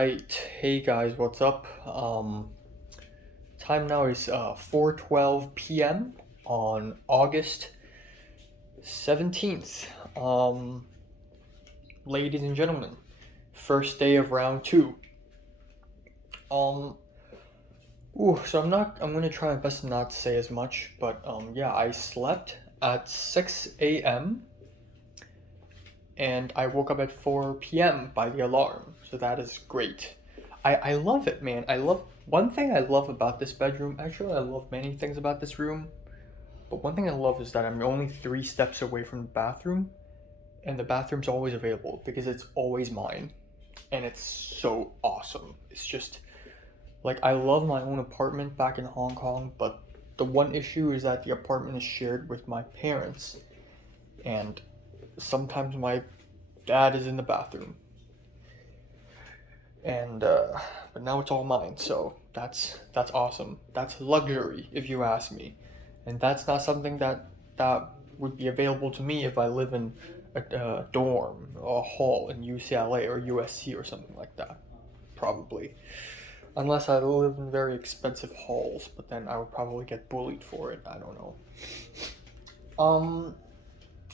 right. Hey guys, what's up? Time now is 4:12 p.m. on August 17th. Ladies and gentlemen, first day of round 2. Um so I'm gonna try my best not to say as much, but yeah, I slept at 6 a.m. and I woke up at 4 p.m. by the alarm. So that is great. I love it, man. I love one thing I love about this bedroom. Actually, I love many things about this room, but one thing I love is that I'm only 3 steps away from the bathroom, and the bathroom's always available because it's always mine, and it's so awesome. It's just like I love my own apartment back in Hong Kong, but the one issue is that the apartment is shared with my parents, and sometimes my dad is in the bathroom, and but now it's all mine, so that's awesome. That's luxury, if you ask me, and that's not something that would be available to me if I live in a dorm or a hall in UCLA or USC or something like that, probably, unless I live in very expensive halls, but then I would probably get bullied for it. I don't know. um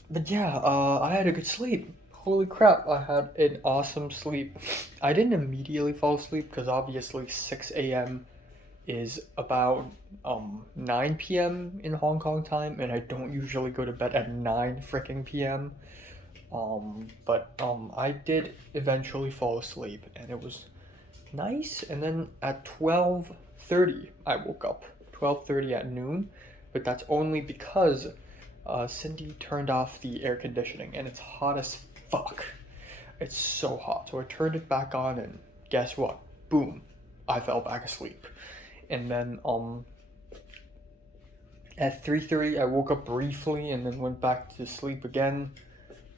but yeah, I had a good sleep. Holy crap, I had an awesome sleep. I didn't immediately fall asleep because obviously 6 a.m. is about 9 p.m. in Hong Kong time, and I don't usually go to bed at 9 freaking p.m. But I did eventually fall asleep, and it was nice. And then at 12:30 I woke up. 12:30 at noon, but that's only because Cindy turned off the air conditioning, and it's hot as fuck. It's so hot. So I turned it back on, and guess what? Boom, I fell back asleep. And then at 3:30 I woke up briefly and then went back to sleep again.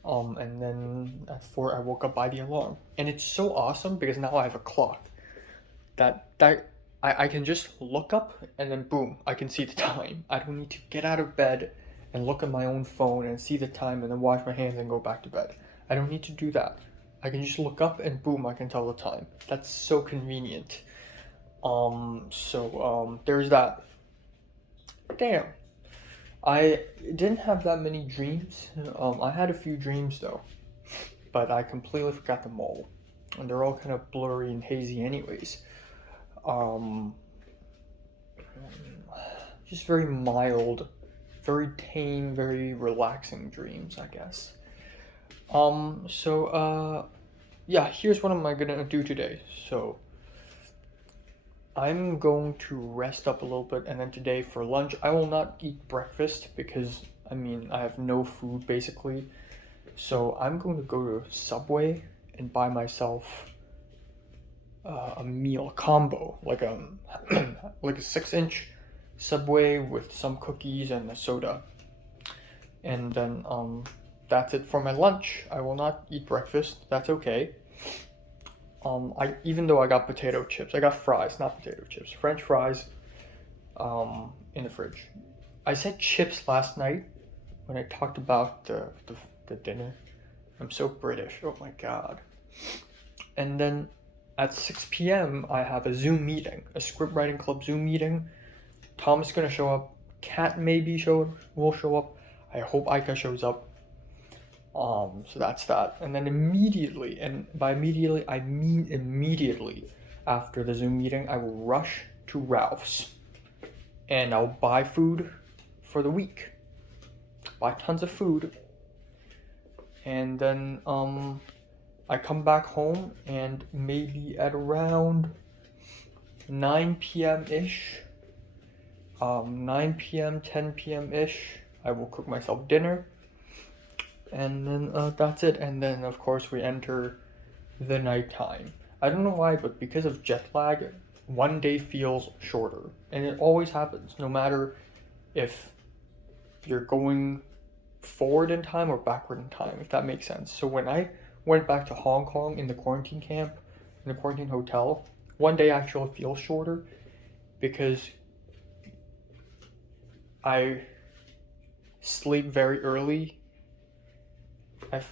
And then at 4 I woke up by the alarm. And it's so awesome because now I have a clock that I can just look up and then boom, I can see the time. I don't need to get out of bed and look at my own phone and see the time and then wash my hands and go back to bed. I don't need to do that. I can just look up and boom, I can tell the time. That's so convenient. There's that. Damn. I didn't have that many dreams. I had a few dreams though, but I completely forgot them all. And they're all kind of blurry and hazy anyways. Um, just very mild, very tame, very relaxing dreams, I guess. Yeah, here's what am I gonna do today. So, I'm going to rest up a little bit, and then today for lunch, I will not eat breakfast because, I mean, I have no food basically. So, I'm going to go to Subway and buy myself a meal combo, like like a 6-inch Subway with some cookies and a soda. And then that's it for my lunch. I will not eat breakfast. That's okay. I even though I got potato chips, I got fries, not potato chips, French fries, in the fridge. I said chips last night when I talked about the dinner. I'm so British. Oh my god. And then at 6 p.m. I have a Zoom meeting, a script writing club Zoom meeting. Tom is gonna show up. Kat maybe will show up. I hope Aika shows up. So that's that. And then immediately, and by immediately, I mean immediately after the Zoom meeting, I will rush to Ralph's and I'll buy food for the week. Buy tons of food. And then, I come back home and maybe at around 9 p.m. ish, 9 p.m., 10 p.m. ish, I will cook myself dinner. And then that's it. And then, of course, we enter the nighttime. I don't know why, but because of jet lag, one day feels shorter. And it always happens, no matter if you're going forward in time or backward in time, if that makes sense. So when I went back to Hong Kong in the quarantine camp, in the quarantine hotel, one day actually feels shorter because I sleep very early.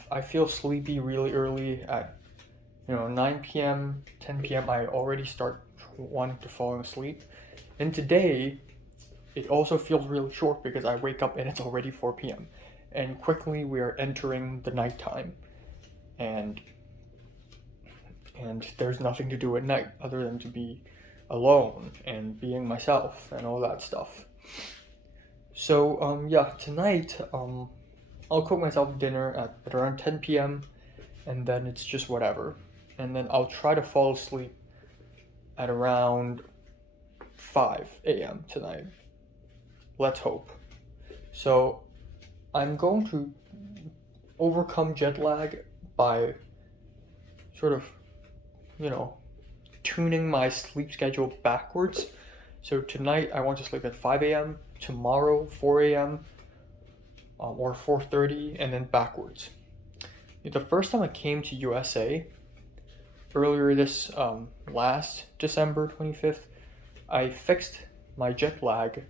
I feel sleepy really early at 9 p.m., 10 p.m., I already start wanting to fall asleep. And today, it also feels really short because I wake up and it's already 4 p.m. And quickly we are entering the nighttime. And there's nothing to do at night other than to be alone and being myself and all that stuff. So yeah, tonight I'll cook myself dinner at around 10 p.m. and then it's just whatever. And then I'll try to fall asleep at around 5 a.m. tonight. Let's hope. So I'm going to overcome jet lag by sort of, tuning my sleep schedule backwards. So tonight I want to sleep at 5 a.m., tomorrow 4 a.m. Or 4:30, and then backwards. The first time I came to USA, earlier this last December 25th, I fixed my jet lag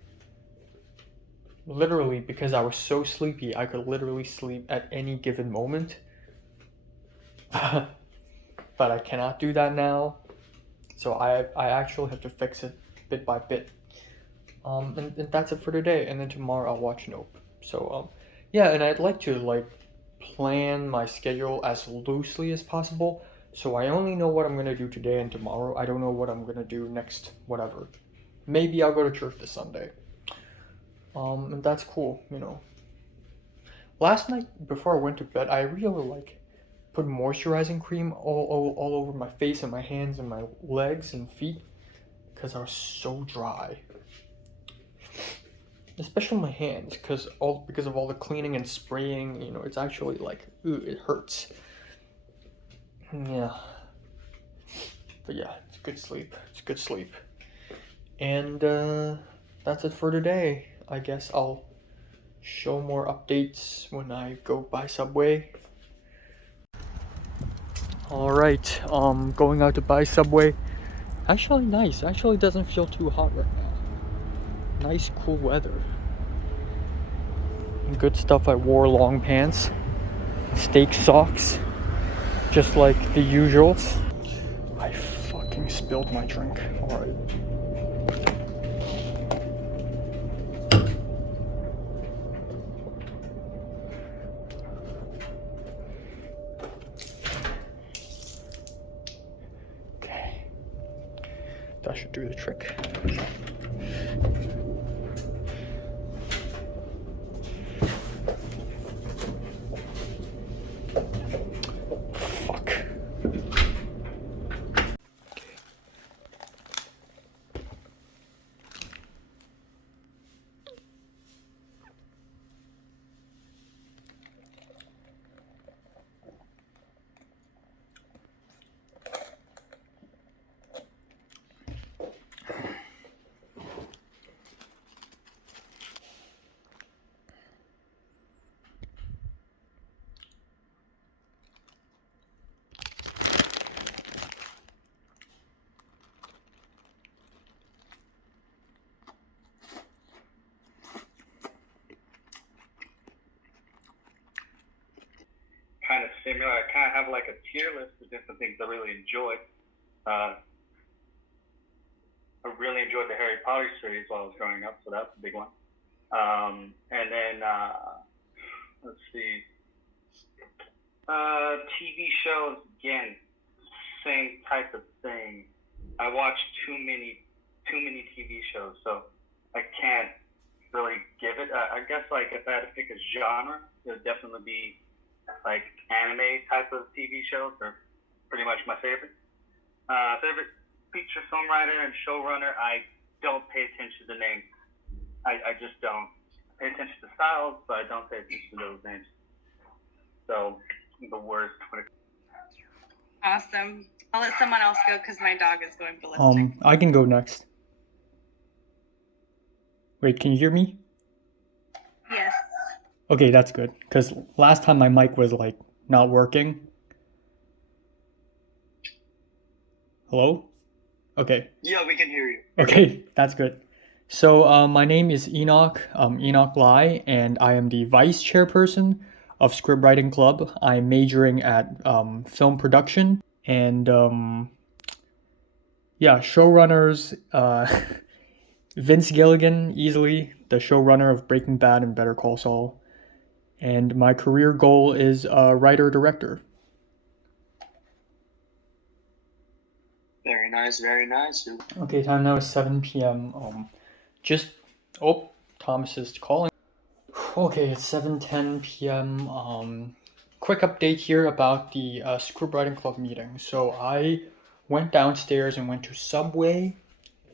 literally because I was so sleepy I could literally sleep at any given moment. But I cannot do that now, so I actually have to fix it bit by bit. And that's it for today, and then tomorrow I'll watch Nope. So yeah, and I'd like to plan my schedule as loosely as possible, so I only know what I'm gonna do today and tomorrow. I don't know what I'm gonna do next, whatever. Maybe I'll go to church this Sunday. And that's cool, Last night before I went to bed, I really put moisturizing cream all over my face and my hands and my legs and feet because I was so dry. Especially my hands, because of all the cleaning and spraying, it's actually it hurts. Yeah. But yeah, it's good sleep. It's good sleep. And that's it for today. I guess I'll show more updates when I go by Subway. Alright, going out to buy Subway. Actually nice. Actually doesn't feel too hot right now. Nice cool weather. Good stuff. I wore long pants, steak socks, just like the usuals. I fucking spilled my drink. Alright. Okay. That should do the trick. Kind of similar. I kind of have a tier list of different things I really enjoyed. I really enjoyed the Harry Potter series while I was growing up, so that's a big one. And then, let's see, TV shows, again, same type of thing. I watch too many TV shows, so I can't really give it. I guess if I had to pick a genre, it would definitely be anime type of TV shows are pretty much my favorite. Favorite feature film writer and showrunner, I don't pay attention to names. I just don't pay attention to styles, but I don't pay attention to those names. So the worst. Awesome. I'll let someone else go because my dog is going ballistic. I can go next. Wait, can you hear me? Yes. Okay, that's good. Because last time my mic was not working. Hello? Okay. Yeah, we can hear you. Okay, that's good. So my name is Enoch, Enoch Lai, and I am the vice chairperson of Script Writing Club. I'm majoring at film production, And yeah, showrunners, Vince Gilligan, easily the showrunner of Breaking Bad and Better Call Saul. And my career goal is writer-director. Very nice, very nice. Okay, time now is 7 p.m. Thomas is calling. Okay, it's 7:10 p.m. Quick update here about the scriptwriting club meeting. So I went downstairs and went to Subway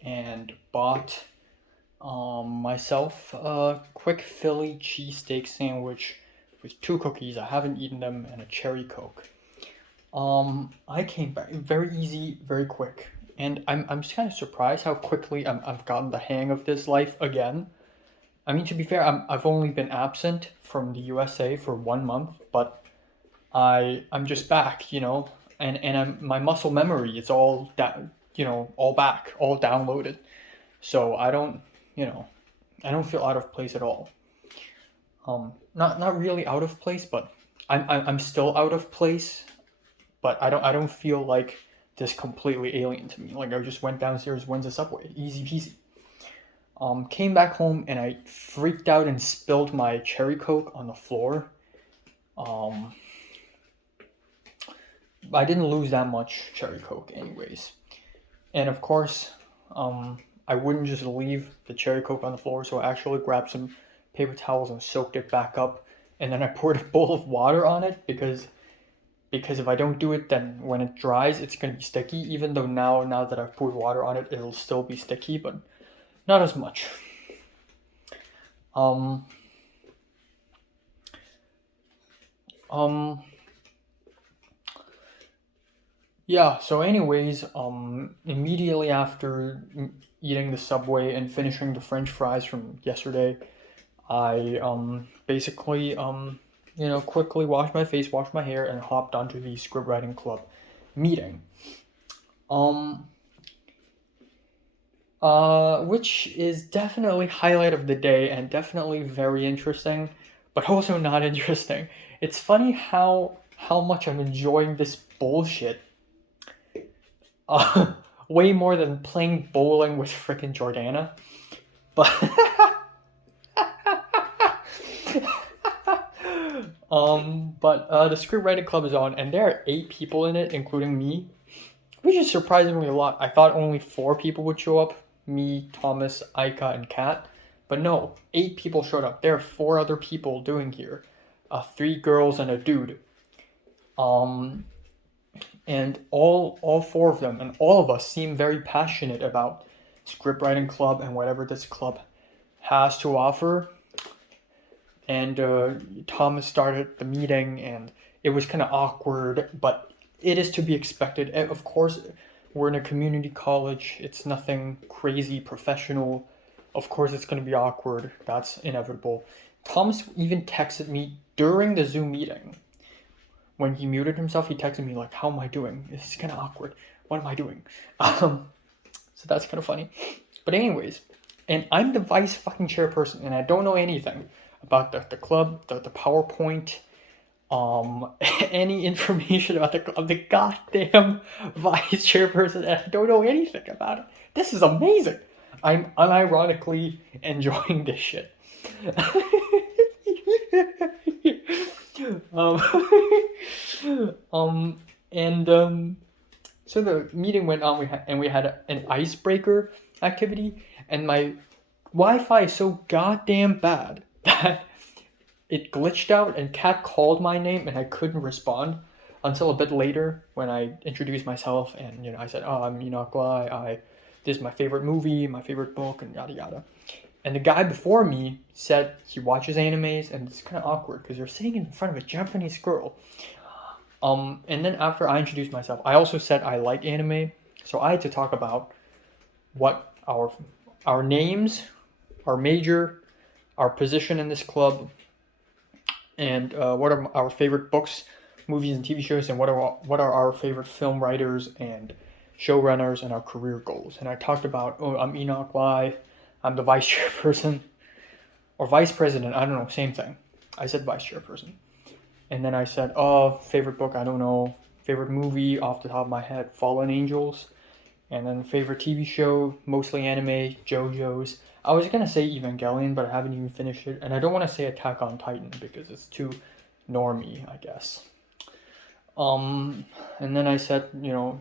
and bought myself a quick Philly cheesesteak sandwich with 2 cookies. I haven't eaten them, and a cherry Coke. I came back very easy, very quick, and I'm just kind of surprised how quickly I've gotten the hang of this life again. I mean, to be fair, I've only been absent from the USA for 1 month, but I'm just back, and my muscle memory is all all back, all downloaded, so I don't feel out of place at all. Not really out of place, but I'm still out of place. But I don't feel like this completely alien to me. Like, I just went downstairs, went to Subway, easy peasy. Came back home and I freaked out and spilled my cherry Coke on the floor. I didn't lose that much cherry Coke anyways. And of course, I wouldn't just leave the cherry Coke on the floor, so I actually grabbed some paper towels and soaked it back up. And then I poured a bowl of water on it because if I don't do it, then when it dries, it's going to be sticky. Even though now that I've poured water on it, it'll still be sticky, but not as much. Yeah, so anyways, immediately after eating the Subway and finishing the French fries from yesterday, I basically quickly washed my face, washed my hair, and hopped onto the scriptwriting club meeting. Which is definitely highlight of the day and definitely very interesting, but also not interesting. It's funny how much I'm enjoying this bullshit. Way more than playing bowling with frickin' Jordana. But the scriptwriting club is on, and there are 8 people in it, including me, which is surprisingly a lot. I thought only 4 people would show up: me, Thomas, Aika, and Kat. But no, 8 people showed up. There are 4 other people doing here, 3 girls and a dude. And all 4 of them and all of us seem very passionate about scriptwriting club and whatever this club has to offer. And Thomas started the meeting, and it was kind of awkward, but it is to be expected. Of course, we're in a community college. It's nothing crazy professional. Of course, it's going to be awkward. That's inevitable. Thomas even texted me during the Zoom meeting. When he muted himself, he texted me like, "How am I doing? It's kind of awkward. What am I doing?" So that's kind of funny. But anyways, and I'm the vice fucking chairperson, and I don't know anything about the club, the PowerPoint, any information about the club. I'm the goddamn vice chairperson, and I don't know anything about it. This is amazing. I'm unironically enjoying this shit. So the meeting went on, we had an icebreaker activity, and my Wi-Fi is so goddamn bad that it glitched out, and Kat called my name and I couldn't respond until a bit later when I introduced myself, and I said, "Oh, I'm Enoch Glai. This is my favorite movie, my favorite book," and yada yada. And the guy before me said he watches animes, and it's kind of awkward because you're sitting in front of a Japanese girl. And then after I introduced myself, I also said I like anime, so I had to talk about what our names, our major, our position in this club, and what are our favorite books, movies, and TV shows, and what are our favorite film writers and showrunners, and our career goals. And I talked about, I'm Enoch Lai, I'm the vice chairperson, or vice president, I don't know, same thing. I said vice chairperson. And then I said, favorite book, I don't know. Favorite movie off the top of my head, Fallen Angels. And then favorite TV show, mostly anime, JoJo's. I was gonna say Evangelion, but I haven't even finished it. And I don't want to say Attack on Titan because it's too normie, I guess. And then I said,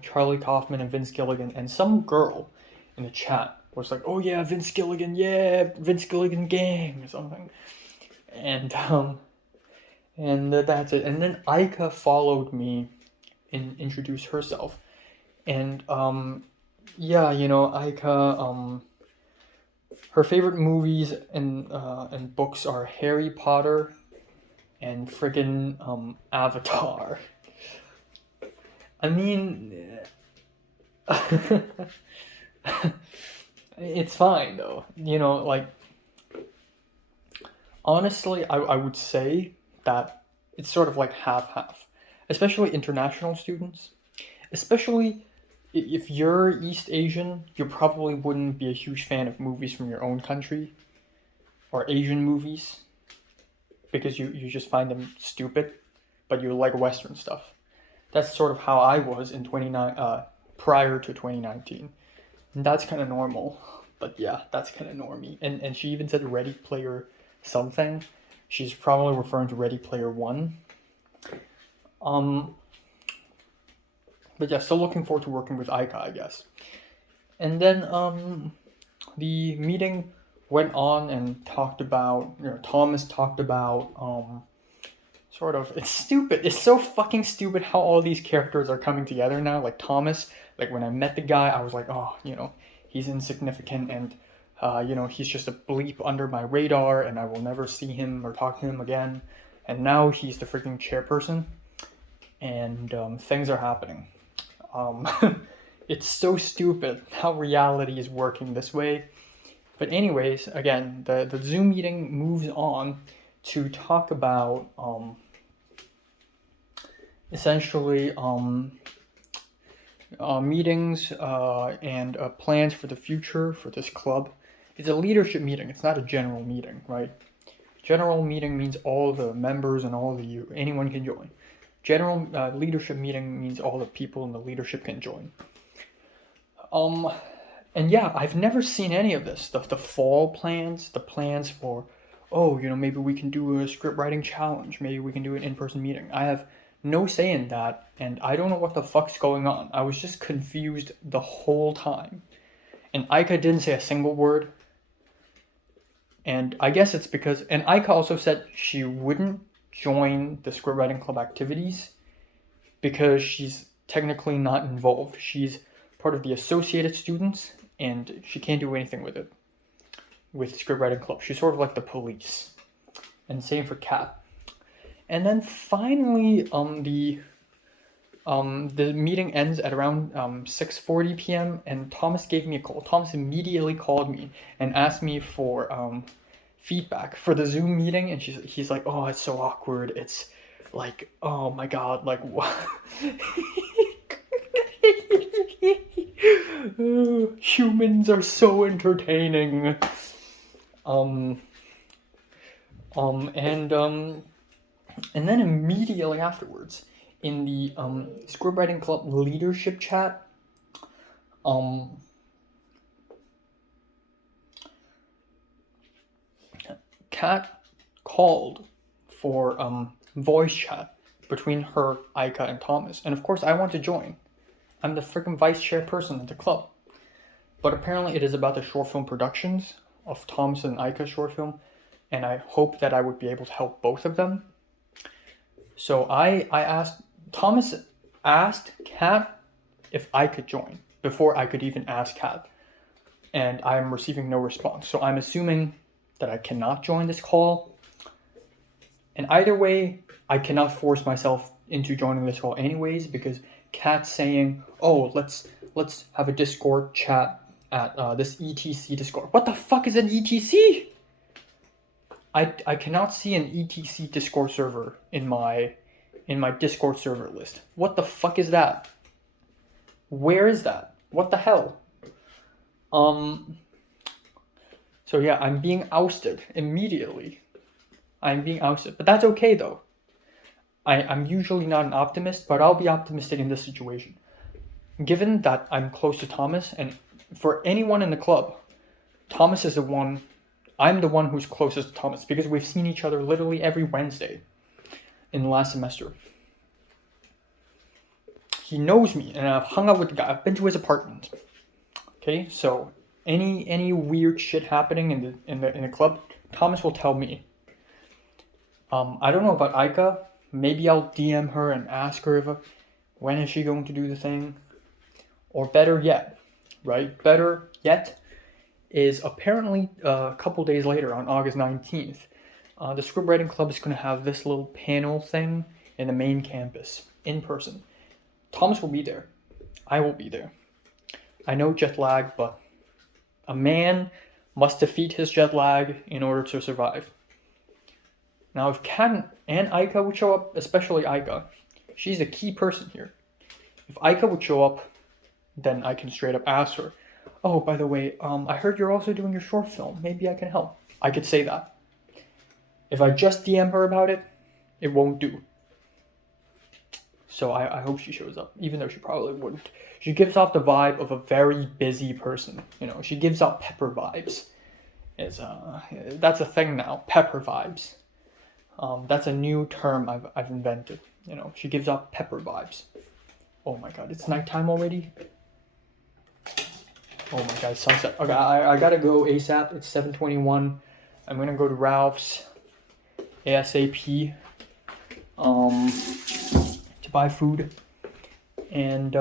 Charlie Kaufman and Vince Gilligan, and some girl in the chat was like, "Oh yeah, Vince Gilligan, yeah, Vince Gilligan gang," or something. And that's it. And then Aika followed me and introduced herself. And yeah, Aika, her favorite movies and books are Harry Potter and friggin' Avatar. I mean, it's fine though. Honestly, I would say that it's sort of like half-half, especially international students. Especially if you're East Asian, you probably wouldn't be a huge fan of movies from your own country or Asian movies because you just find them stupid, but you like Western stuff. That's sort of how I was in prior to 2019. And that's kind of normal. But yeah, that's kind of normie. And she even said Ready Player something. She's probably referring to Ready Player One. But yeah, still looking forward to working with Aika, I guess. And then the meeting went on and talked about, Thomas talked about sort of, it's stupid. It's so fucking stupid how all these characters are coming together now. Like Thomas, like when I met the guy, I was like, oh, he's insignificant and, he's just a bleep under my radar and I will never see him or talk to him again. And now he's the freaking chairperson and things are happening. It's so stupid how reality is working this way. But anyways, again, the Zoom meeting moves on to talk about essentially meetings and plans for the future for this club. It's a leadership meeting. It's not a general meeting, right? General meeting means all the members and anyone can join. General leadership meeting means all the people in the leadership can join. And yeah, I've never seen any of this. The fall plans, the plans for, maybe we can do a script writing challenge. Maybe we can do an in-person meeting. I have no say in that, and I don't know what the fuck's going on. I was just confused the whole time. And Aika didn't say a single word. And I guess it's because, and Aika also said she wouldn't join the script writing club activities because she's technically not involved. She's part of the associated students and she can't do anything with it, with script writing club. She's sort of like the police. And same for Kat. And then finally, the meeting ends at around 6:40 p.m. and Thomas gave me a call. Thomas immediately called me and asked me for feedback for the Zoom meeting, and he's like, "Oh, it's so awkward. It's like, oh my god, like what?" Humans are so entertaining. And then immediately afterwards, in the script writing club leadership chat, Kat called for voice chat between her, Aika, and Thomas. And of course, I want to join. I'm the freaking vice chairperson at the club. But apparently, it is about the short film productions of Thomas and Aika's short film, and I hope that I would be able to help both of them. So I asked, Thomas asked Kat if I could join before I could even ask Kat. And I am receiving no response. So I'm assuming that I cannot join this call. And either way, I cannot force myself into joining this call anyways, because Kat's saying, "Oh, let's have a Discord chat at this ETC Discord." What the fuck is an ETC? I cannot see an ETC Discord server in my Discord server list. What the fuck is that? Where is that? What the hell? So yeah, I'm being ousted immediately. I'm being ousted, but that's okay though. I'm usually not an optimist, but I'll be optimistic in this situation. Given that I'm close to Thomas, and for anyone in the club, Thomas is the one, I'm the one who's closest to Thomas because we've seen each other literally every Wednesday in the last semester. He knows me, and I've hung out with the guy. I've been to his apartment. Okay, so any weird shit happening in the club, Thomas will tell me. I don't know about Aika. Maybe I'll DM her and ask her when is she going to do the thing. Or better yet, right? Better yet is apparently a couple days later on August 19th. The script writing club is going to have this little panel thing in the main campus, in person. Thomas will be there. I will be there. I know jet lag, but a man must defeat his jet lag in order to survive. Now, if Kat and Aika would show up, especially Aika, she's a key person here. If Aika would show up, then I can straight up ask her, oh, by the way, I heard you're also doing your short film. Maybe I can help. I could say that. If I just DM her about it, it won't do. So I hope she shows up, even though she probably wouldn't. She gives off the vibe of a very busy person. You know, she gives off pepper vibes. That's a thing now, pepper vibes. That's a new term I've invented. You know, she gives off pepper vibes. Oh my god, it's nighttime already? Oh my god, sunset. Okay, I gotta go ASAP. It's 7:21. I'm gonna go to Ralph's ASAP to buy food. And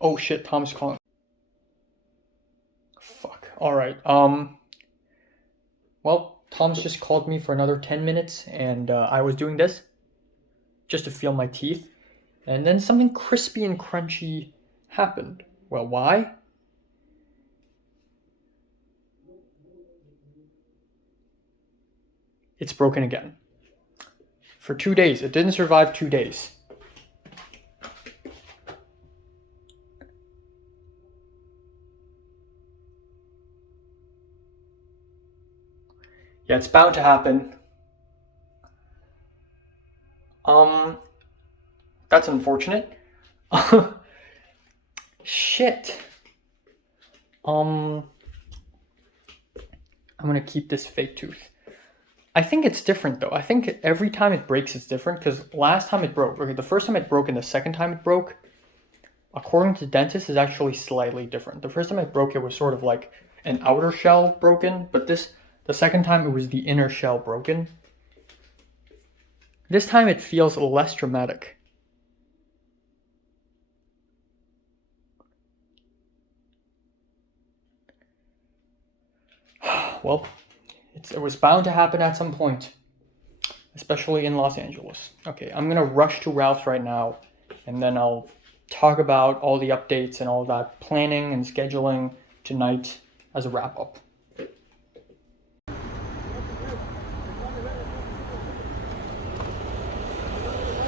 oh shit, Tom's calling. Fuck. Alright. Well, Tom's just called me for another 10 minutes and I was doing this just to feel my teeth. And then something crispy and crunchy happened. Well, why? It's broken again. For 2 days. It didn't survive 2 days. Yeah, it's bound to happen. That's unfortunate. Shit. I'm gonna keep this fake tooth. I think it's different though. I think every time it breaks, it's different because last time it broke, okay, the first time it broke and the second time it broke, according to the dentist, is actually slightly different. The first time it broke, it was sort of like an outer shell broken, but the second time it was the inner shell broken. This time it feels less dramatic. Well, it was bound to happen at some point, especially in Los Angeles. Okay, I'm gonna rush to Ralph's right now, and then I'll talk about all the updates and all that planning and scheduling tonight as a wrap-up.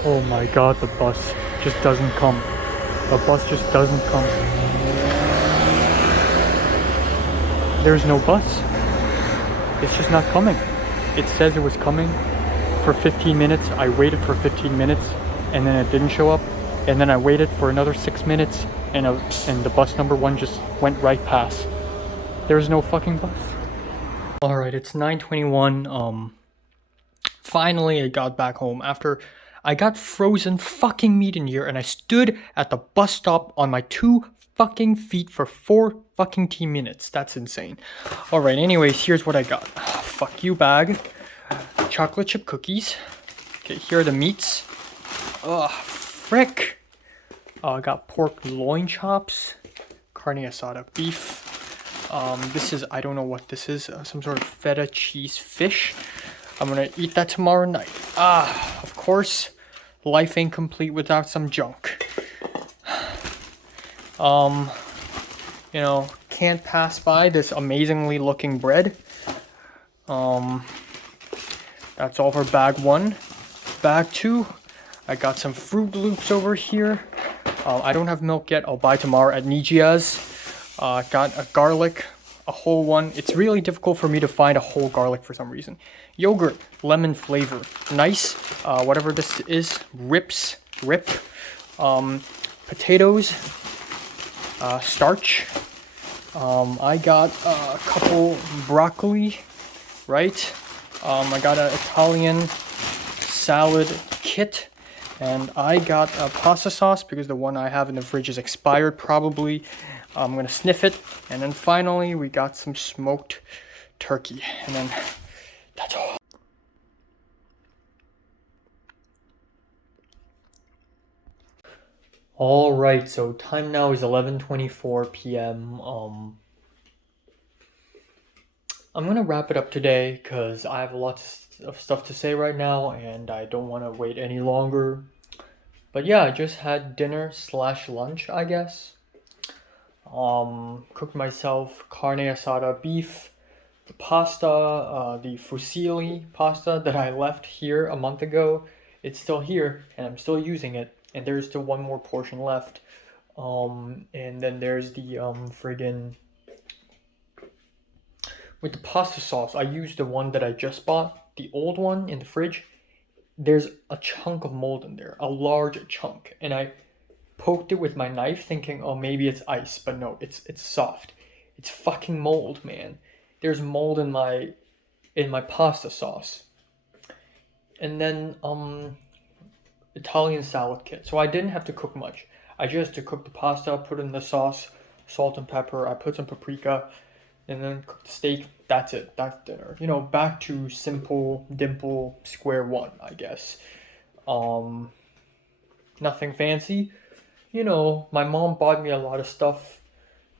Oh my god, the bus just doesn't come. The bus just doesn't come. There's no bus. It's just not coming. It says it was coming for 15 minutes. I waited for 15 minutes and then it didn't show up. And then I waited for another 6 minutes and the bus number 1 just went right past. There's no fucking bus. Alright, it's 9:21. Finally I got back home after I got frozen fucking meat in here and I stood at the bus stop on my 2 fucking feet for 4 fucking minutes. That's insane. Alright, anyways, here's what I got. Fuck you bag. Chocolate chip cookies. Okay, here are the meats. Ugh, frick. I got pork loin chops. Carne asada beef. This is, I don't know what this is. Some sort of feta cheese fish. I'm gonna eat that tomorrow night. Of course, life ain't complete without some junk. You know, can't pass by this amazingly looking bread. That's all for bag 1. Bag 2, I got some Fruit Loops over here. I don't have milk yet. I'll buy tomorrow at Nijia's. Got a garlic a whole one. It's really difficult for me to find a whole garlic for some reason. Yogurt, lemon flavor, nice. Whatever this is, rip. Potatoes, starch. I got a couple broccoli, right? I got an Italian salad kit, and I got a pasta sauce because the one I have in the fridge is expired probably. I'm gonna sniff it, and then finally we got some smoked turkey, and then that's all. All right, so time now is 11:24 p.m. I'm gonna wrap it up today because I have lots of stuff to say right now and I don't want to wait any longer. But yeah, I just had dinner / lunch, I guess. Cooked myself carne asada beef, the pasta, the fusilli pasta that I left here a month ago. It's still here and I'm still using it, and there's still one more portion left. And then there's the friggin' with the pasta sauce, I used the one that I just bought, the old one in the fridge. There's a chunk of mold in there, a large chunk, and I poked it with my knife thinking, oh, maybe it's ice, but no, it's soft. It's fucking mold, man. There's mold in my pasta sauce. And then Italian salad kit. So I didn't have to cook much. I just had to cook the pasta, put in the sauce, salt and pepper. I put some paprika, and then cook the steak. That's it. That's dinner. You know, back to simple dimple square one, I guess. Nothing fancy. You know, my mom bought me a lot of stuff.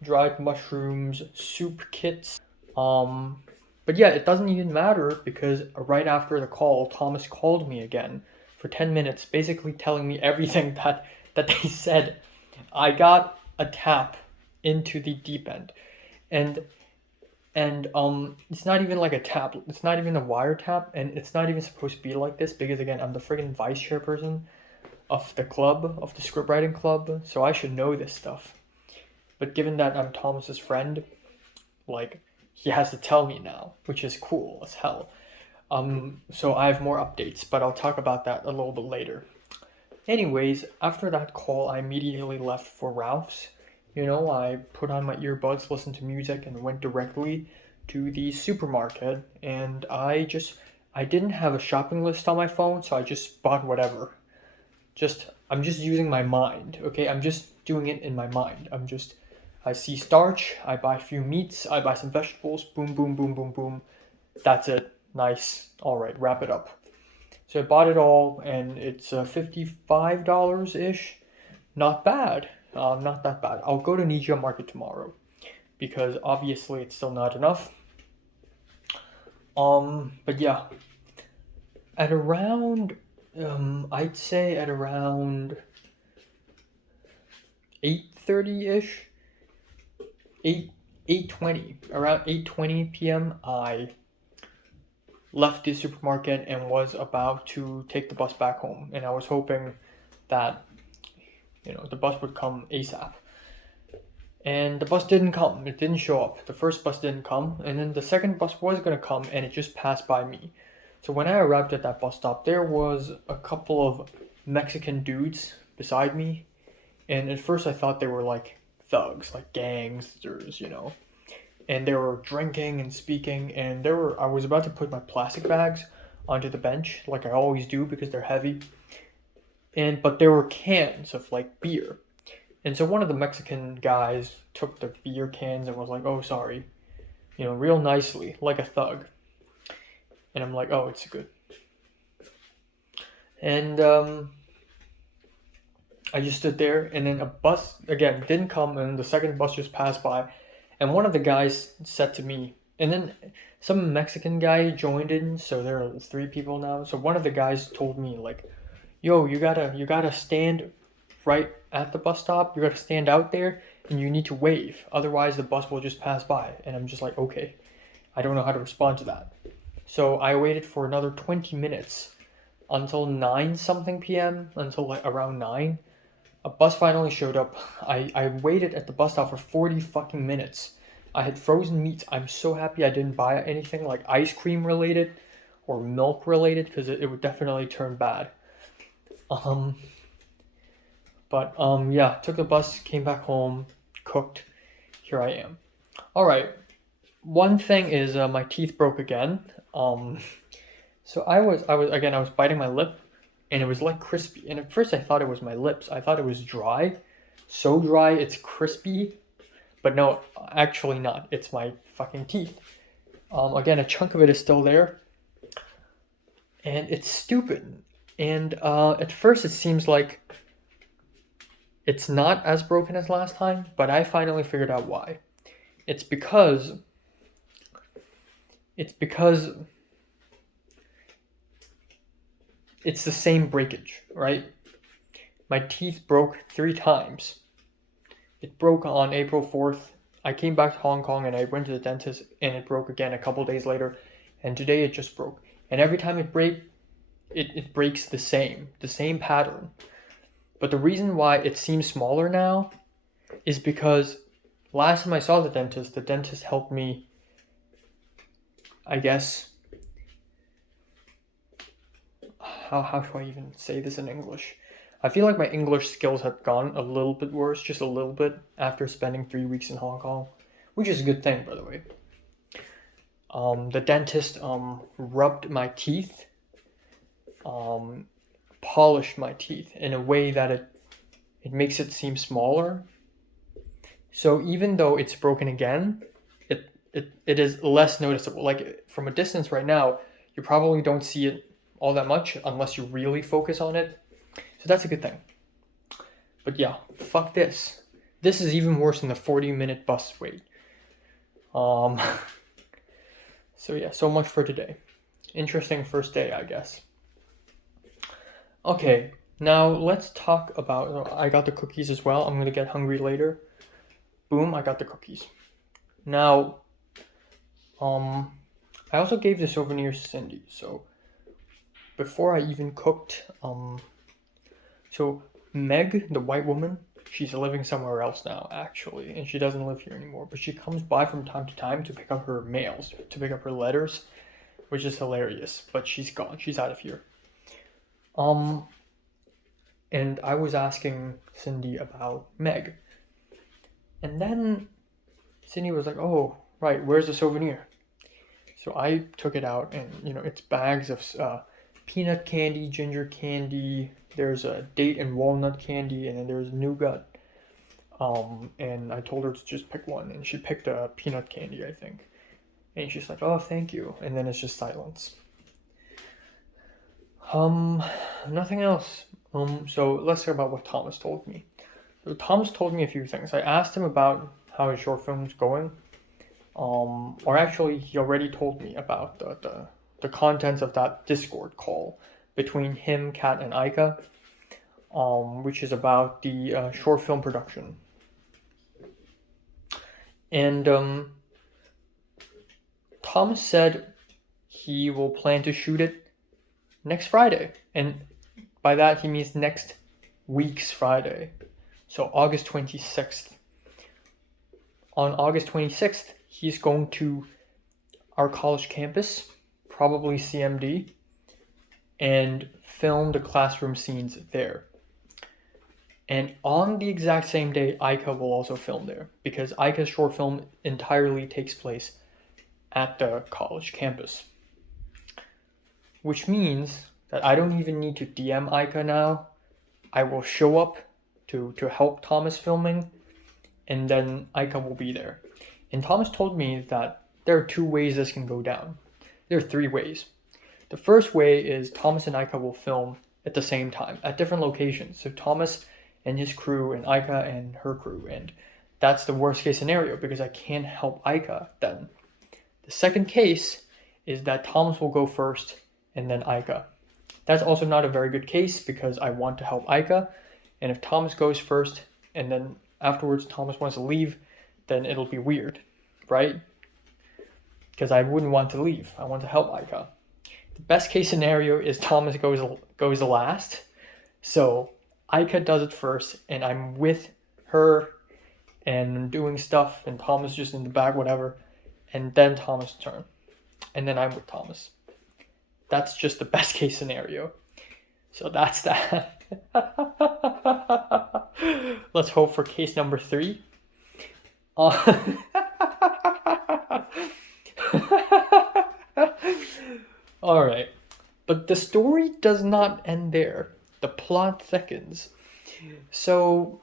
Dried mushrooms, soup kits. But yeah, it doesn't even matter because right after the call, Thomas called me again for 10 minutes, basically telling me everything that they said. I got a tap into the deep end. And it's not even like a tap. It's not even a wire tap, and it's not even supposed to be like this because again, I'm the friggin' vice chairperson of the club, of the script writing club, so I should know this stuff. But given that I'm Thomas's friend, like, he has to tell me now, which is cool as hell. So I have more updates, but I'll talk about that a little bit later. Anyways, after that call, I immediately left for Ralph's. You know, I put on my earbuds, listened to music, and went directly to the supermarket. And I didn't have a shopping list on my phone, so I just bought whatever. I'm just using my mind, okay? I'm just doing it in my mind. I see starch, I buy a few meats, I buy some vegetables, boom, boom, boom, boom, boom. That's it. Nice. All right, wrap it up. So I bought it all, and it's $55-ish. Not bad. Not that bad. I'll go to Nijia Market tomorrow because obviously it's still not enough. But yeah, at around, I'd say at around 8:30-ish, 8:20, around 8:20 p.m. I left the supermarket and was about to take the bus back home, and I was hoping that the bus would come ASAP. And the bus didn't come. It didn't show up. The first bus didn't come, and then the second bus was going to come, and it just passed by me. So when I arrived at that bus stop, there was a couple of Mexican dudes beside me, and at first I thought they were like thugs, like gangsters, and they were drinking and speaking, and I was about to put my plastic bags onto the bench, like I always do because they're heavy. But there were cans of like beer. And so one of the Mexican guys took the beer cans and was like, oh, sorry, real nicely, like a thug. And I'm like, oh, it's good. And I just stood there, and then a bus, again, didn't come, and the second bus just passed by. And one of the guys said to me, and then some Mexican guy joined in, so there are 3 people now. So one of the guys told me, like, yo, you gotta stand right at the bus stop. You gotta stand out there and you need to wave. Otherwise the bus will just pass by. And I'm just like, okay. I don't know how to respond to that. So I waited for another 20 minutes until 9 something p.m. until like around 9. A bus finally showed up. I waited at the bus stop for 40 fucking minutes. I had frozen meats. I'm so happy I didn't buy anything like ice cream related or milk related because it would definitely turn bad. Um, but yeah, took the bus, came back home, cooked. Here I am. All right. One thing is my teeth broke again. So I was biting my lip, and it was like crispy. And at first I thought it was my lips. I thought it was dry, so dry it's crispy. But no, actually not. It's my fucking teeth. Again, a chunk of it is still there, and it's stupid. And at first it seems like it's not as broken as last time, but I finally figured out why. It's because it's the same breakage, right? My teeth broke 3 times. It broke on April 4th. I came back to Hong Kong and I went to the dentist and it broke again a couple days later. And today it just broke. And every time it breaks the same pattern. But the reason why it seems smaller now is because last time I saw the dentist helped me, I guess, how do I even say this in English? I feel like my English skills have gone a little bit worse, just a little bit, after spending 3 weeks in Hong Kong, which is a good thing, by the way. The dentist rubbed my teeth, polished my teeth in a way that it makes it seem smaller. So even though it's broken again, it is less noticeable. Like from a distance right now, you probably don't see it all that much unless you really focus on it. So that's a good thing. But yeah, fuck this. This is even worse than the 40-minute bus wait. So yeah, so much for today. Interesting first day, I guess. Okay, now let's talk about, I got the cookies as well. I'm gonna get hungry later. Boom, I got the cookies. Now, I also gave the souvenir to Cindy. So before I even cooked, so Meg, the white woman, she's living somewhere else now, actually, and she doesn't live here anymore, but she comes by from time to time to pick up her mails, to pick up her letters, which is hilarious, but she's gone. She's out of here. And I was asking Cindy about Meg. And then Cindy was like, oh, right, where's the souvenir? So I took it out, and, it's bags of peanut candy, ginger candy, there's a date and walnut candy, and then there's nougat. And I told her to just pick one, and she picked a peanut candy, I think. And she's like, oh, thank you. And then it's just silence. Nothing else. So let's hear about what Thomas told me. So Thomas told me a few things. I asked him about how his short film's going. Or actually, he already told me about the contents of that Discord call between him, Kat, and Aika, which is about the short film production. And Thomas said he will plan to shoot it next Friday. And by that, he means next week's Friday. So August 26th. On August 26th, he's going to our college campus, probably CMD, and film the classroom scenes there. And on the exact same day, Aika will also film there, because Aika's short film entirely takes place at the college campus. Which means that I don't even need to DM Aika now. I will show up to help Thomas filming, and then Aika will be there. And Thomas told me that there are 2 ways this can go down. There are 3 ways. The first way is Thomas and Aika will film at the same time, at different locations. So Thomas and his crew, and Aika and her crew. And that's the worst case scenario, because I can't help Aika then. The second case is that Thomas will go first, and then Aika. That's also not a very good case, because I want to help Aika. And if Thomas goes first, and then afterwards Thomas wants to leave, then it'll be weird, right? Because I wouldn't want to leave. I want to help Aika. The best case scenario is Thomas goes last. So Aika does it first, and I'm with her and doing stuff, and Thomas just in the back, whatever. And then Thomas' turn. And then I'm with Thomas. That's just the best case scenario. So that's that. Let's hope for case number 3. Alright. But the story does not end there. The plot thickens. So,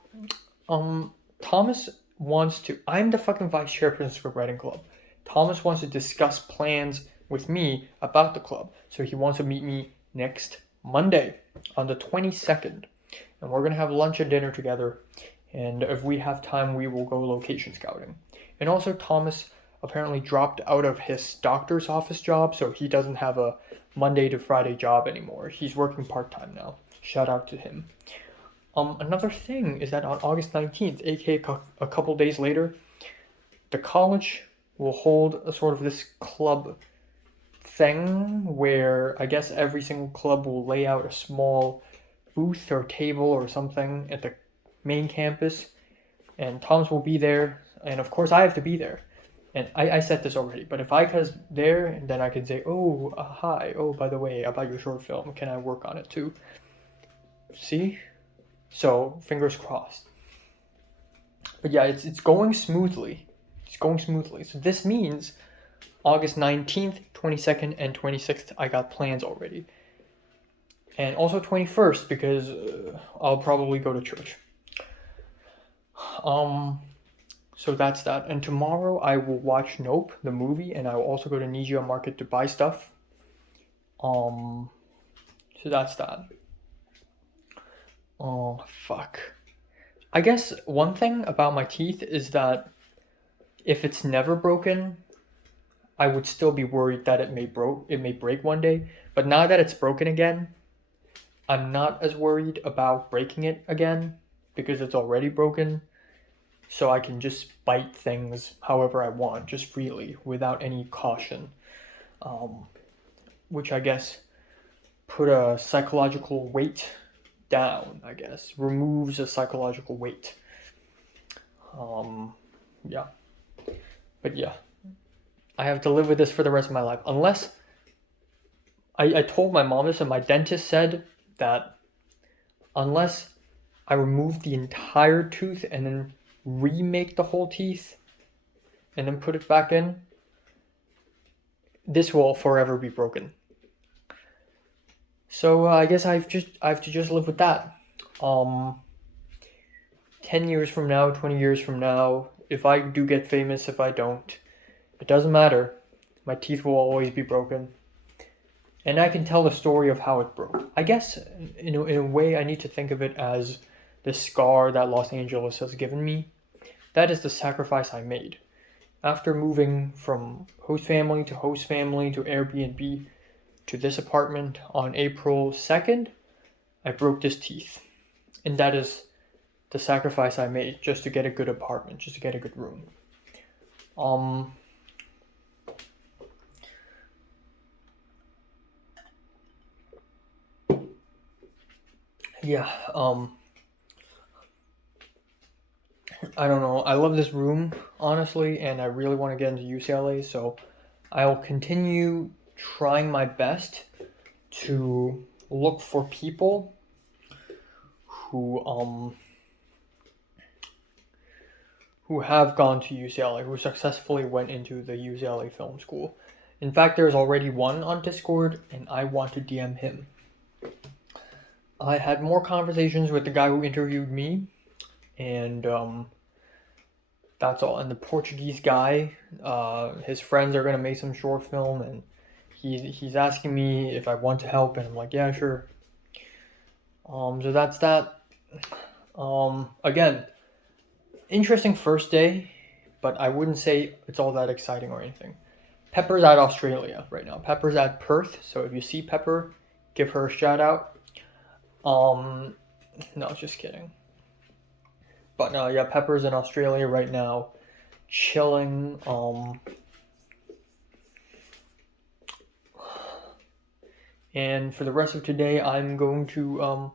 Thomas wants to... I'm the fucking vice chairperson for Writing Club. Thomas wants to discuss plans with me about the club. So he wants to meet me next Monday on the 22nd. And we're going to have lunch and dinner together. And if we have time, we will go location scouting. And also, Thomas apparently dropped out of his doctor's office job, so he doesn't have a Monday to Friday job anymore. He's working part-time now. Shout out to him. Another thing is that on August 19th, aka a couple days later, the college will hold a sort of this club thing where I guess every single club will lay out a small booth or table or something at the main campus, and Thomas will be there, and of course I have to be there. And I said this already, but if I was there, then I could say, oh, hi, oh, by the way, about your short film, can I work on it too? See? So, fingers crossed. But yeah, it's going smoothly. It's going smoothly. So this means August 19th, 22nd, and 26th, I got plans already. And also 21st, because I'll probably go to church. So that's that. And tomorrow I will watch Nope, the movie, and I will also go to Nijia Market to buy stuff. So that's that. Oh, fuck. I guess one thing about my teeth is that if it's never broken, I would still be worried that it may break one day. But now that it's broken again, I'm not as worried about breaking it again because it's already broken. So I can just bite things however I want, just freely, without any caution. Which I guess put a psychological weight down, I guess. Removes a psychological weight. Yeah. But yeah. I have to live with this for the rest of my life. Unless... I told my mom this, and my dentist said that unless I remove the entire tooth and then remake the whole teeth and then put it back in, this will forever be broken. So I guess I have to just live with that. 10 years from now, 20 years from now, if I do get famous, if I don't, it doesn't matter. My teeth will always be broken. And I can tell the story of how it broke. I guess in a way I need to think of it as the scar that Los Angeles has given me. That is the sacrifice I made. After moving from host family to Airbnb to this apartment on April 2nd, I broke this teeth. And that is the sacrifice I made just to get a good apartment, just to get a good room. Yeah, I don't know. I love this room, honestly, and I really want to get into UCLA, so I'll continue trying my best to look for people who have gone to UCLA, who successfully went into the UCLA film school. In fact, there's already one on Discord, and I want to DM him. I had more conversations with the guy who interviewed me, and that's all. And the Portuguese guy, his friends are gonna make some short film, and he's asking me if I want to help, and I'm like, yeah, sure. So that's that. Again, interesting first day, but I wouldn't say it's all that exciting or anything. Pepper's at Australia right now. Pepper's at Perth, so if you see Pepper, give her a shout out. No, just kidding. But no, yeah, Pepper's in Australia right now, chilling. And for the rest of today, I'm going to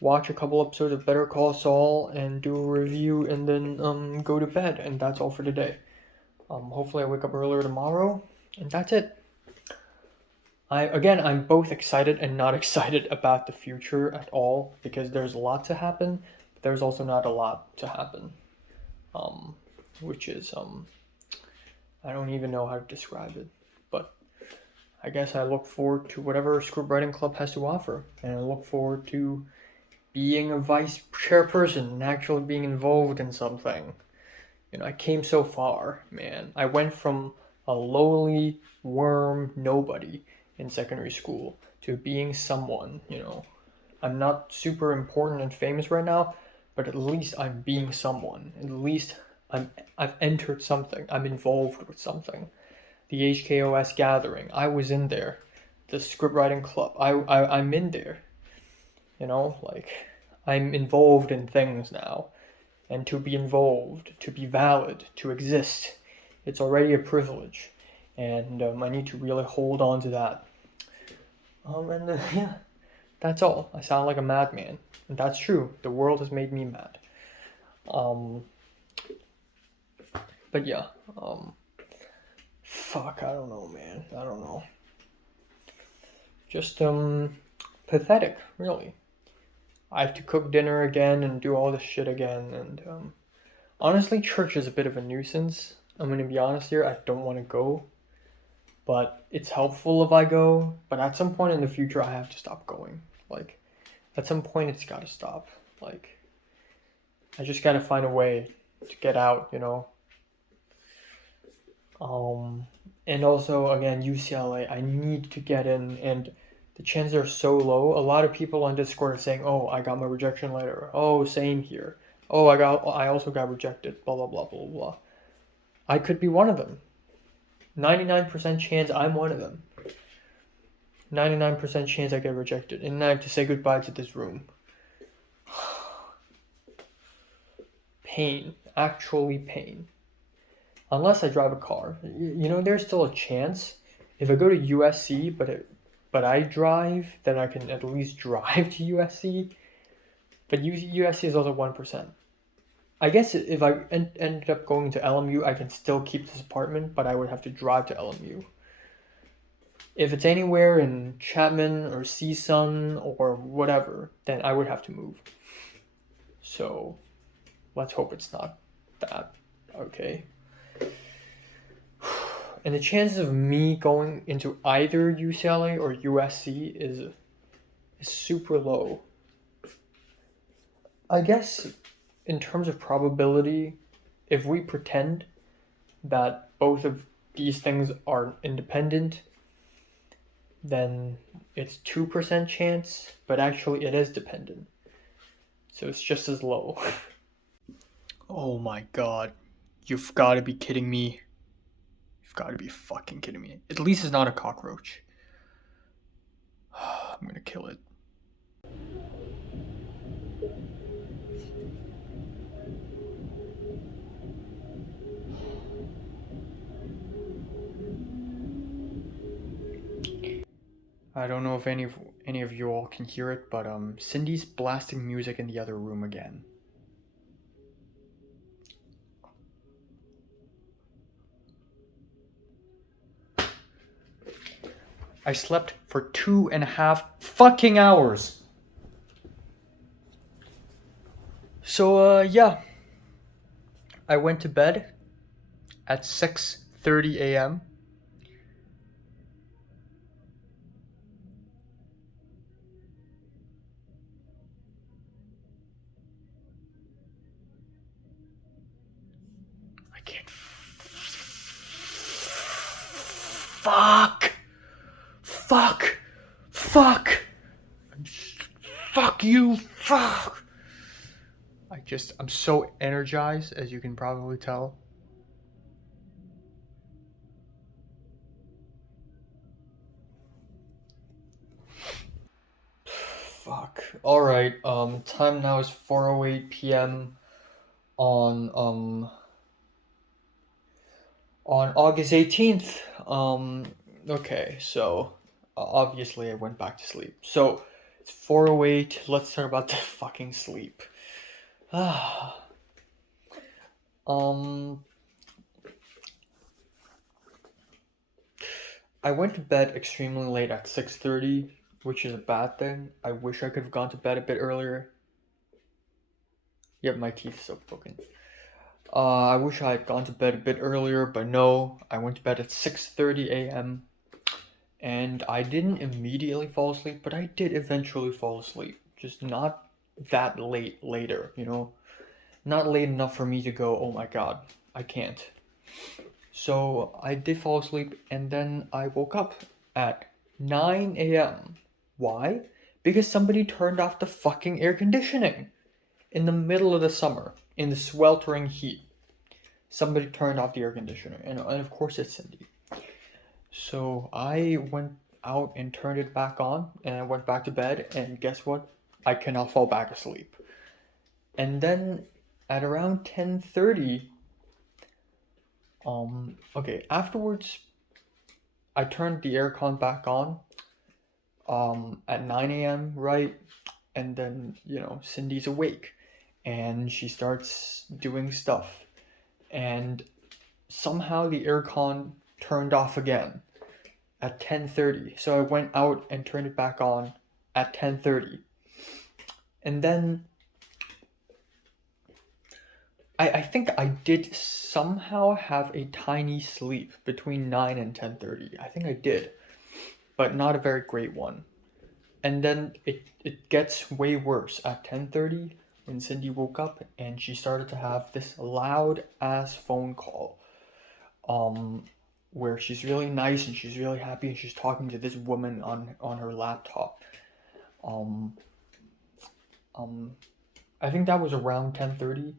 watch a couple episodes of Better Call Saul and do a review, and then go to bed. And that's all for today. Hopefully I wake up earlier tomorrow, and that's it. I'm both excited and not excited about the future at all, because there's a lot to happen, but there's also not a lot to happen. Which is I don't even know how to describe it, but I guess I look forward to whatever Script Writing Club has to offer, and I look forward to being a vice chairperson and actually being involved in something. I came so far, man. I went from a lowly worm nobody in secondary school to being someone. I'm not super important and famous right now, but at least I'm being someone. At least I've entered something. I'm involved with something. The HKOS gathering, I was in there. The script writing club, I'm in there. Like, I'm involved in things now. And to be involved, to be valid, to exist, it's already a privilege. And I need to really hold on to that. Yeah, that's all. I sound like a madman. And that's true. The world has made me mad. But yeah, fuck, I don't know, man. I don't know. Just, pathetic, really. I have to cook dinner again and do all this shit again, and, honestly, church is a bit of a nuisance. I'm gonna be honest here, I don't want to go, but it's helpful if I go, but at some point in the future, I have to stop going. Like, at some point, it's gotta stop. Like, I just gotta find a way to get out, And also, again, UCLA, I need to get in, and the chances are so low. A lot of people on Discord are saying, "Oh, I got my rejection letter. Oh, same here. Oh, I also got rejected. Blah blah blah blah blah." I could be one of them. 99% chance I'm one of them. 99% chance I get rejected, and I have to say goodbye to this room. Pain, actually pain. Unless I drive a car, there's still a chance. If I go to USC, but I drive, then I can at least drive to USC. But USC is also 1%. I guess if I ended up going to LMU, I can still keep this apartment, but I would have to drive to LMU. If it's anywhere in Chapman or CSUN or whatever, then I would have to move. So, let's hope it's not that. Okay. And the chances of me going into either UCLA or USC is super low. I guess in terms of probability, if we pretend that both of these things are independent, then it's 2% chance, but actually it is dependent. So it's just as low. Oh my god. You've got to be kidding me. You've got to be fucking kidding me. At least it's not a cockroach. I'm gonna kill it. I don't know if any of you all can hear it, but Cindy's blasting music in the other room again. I slept for 2.5 fucking hours. So yeah, I went to bed at 6:30 a.m. I can't. Fuck. Fuck you. Fuck. I'm so energized, as you can probably tell. Fuck. Alright, time now is 4:08 p.m. on August 18th. Okay, so obviously I went back to sleep. So It's 4:08. Let's talk about the fucking sleep. I went to bed extremely late at 6:30, which is a bad thing. I wish I could have gone to bed a bit earlier. Yep, my teeth are so broken. I wish I had gone to bed a bit earlier, but no. I went to bed at 6:30 a.m. and I didn't immediately fall asleep, but I did eventually fall asleep. Just not that late later, you know? Not late enough for me to go, oh my god, I can't. So I did fall asleep, and then I woke up at 9 a.m. Why? Because somebody turned off the fucking air conditioning in the middle of the summer, in the sweltering heat. Somebody turned off the air conditioner, and of course it's Cindy. So I went out and turned it back on, and I went back to bed, and guess what? I cannot fall back asleep. And then at around 10:30, okay, afterwards, I turned the aircon back on, at 9 a.m., right? And then, Cindy's awake, and she starts doing stuff, and somehow the aircon turned off again at 10:30. So I went out and turned it back on at 10:30. And then I think I did somehow have a tiny sleep between 9 and 10:30. I think I did, but not a very great one. And then it gets way worse at 10:30 when Cindy woke up and she started to have this loud ass phone call. Where she's really nice and she's really happy and she's talking to this woman on her laptop. I think that was around 10:30.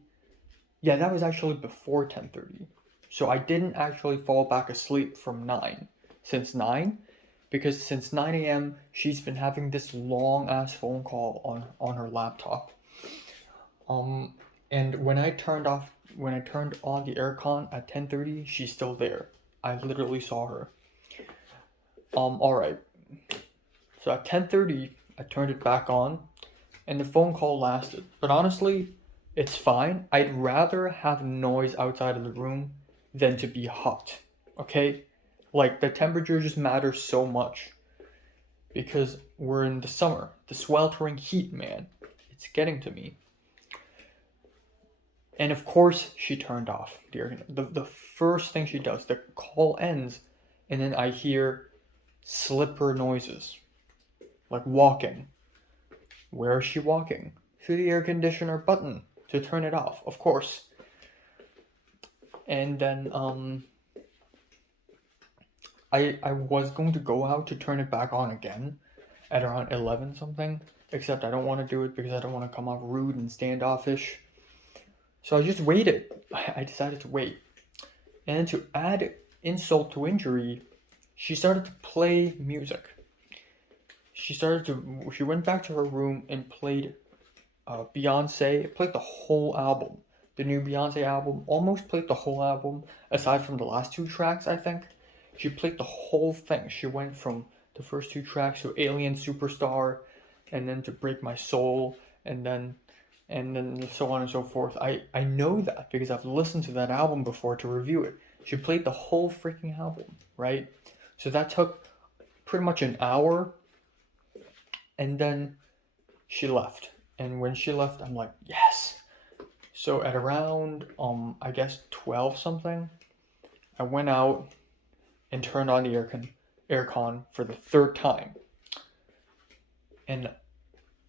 Yeah, that was actually before 10:30. So I didn't actually fall back asleep from 9. Since 9? Because since 9 a.m. she's been having this long ass phone call on her laptop. And when I turned on the aircon at 10:30, she's still there. I literally saw her. Alright. So at 10:30, I turned it back on, and the phone call lasted. But honestly, it's fine. I'd rather have noise outside of the room than to be hot. Okay? Like, the temperature just matters so much. Because we're in the summer. The sweltering heat, man. It's getting to me. And of course, she turned off the air conditioner. The first thing she does, the call ends, and then I hear slipper noises. Like walking. Where is she walking? To the air conditioner button to turn it off, of course. And then, I was going to go out to turn it back on again at around 11 something. Except I don't want to do it because I don't want to come off rude and standoffish. So I just waited. I decided to wait. And to add insult to injury, she started to play music. She went back to her room and played Beyonce. Played the whole album. The new Beyonce album. Almost played the whole album, aside from the last 2 tracks, I think. She played the whole thing. She went from the first 2 tracks to Alien Superstar, and then to Break My Soul, and then so on and so forth. I know that because I've listened to that album before to review it. She played the whole freaking album, right? So that took pretty much an hour, and then she left. And when she left, I'm like, yes. So at around, I guess 12 something, I went out and turned on the aircon for the 3rd time.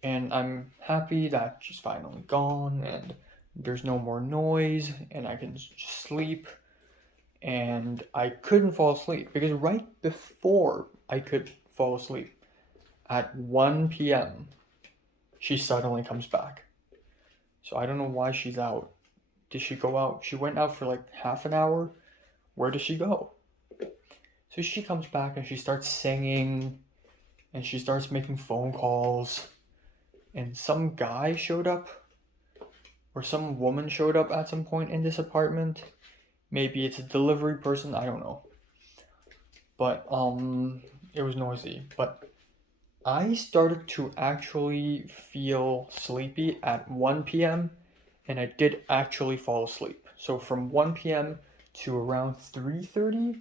And I'm happy that she's finally gone and there's no more noise and I can just sleep. And I couldn't fall asleep because right before I could fall asleep, at 1 p.m., she suddenly comes back. So I don't know why she's out. Did she go out? She went out for like half an hour. Where did she go? So she comes back and she starts singing and she starts making phone calls. And some guy showed up, or some woman showed up at some point in this apartment. Maybe it's a delivery person, I don't know. But, it was noisy. But I started to actually feel sleepy at 1 p.m. and I did actually fall asleep. So from 1 p.m. to around 3:30,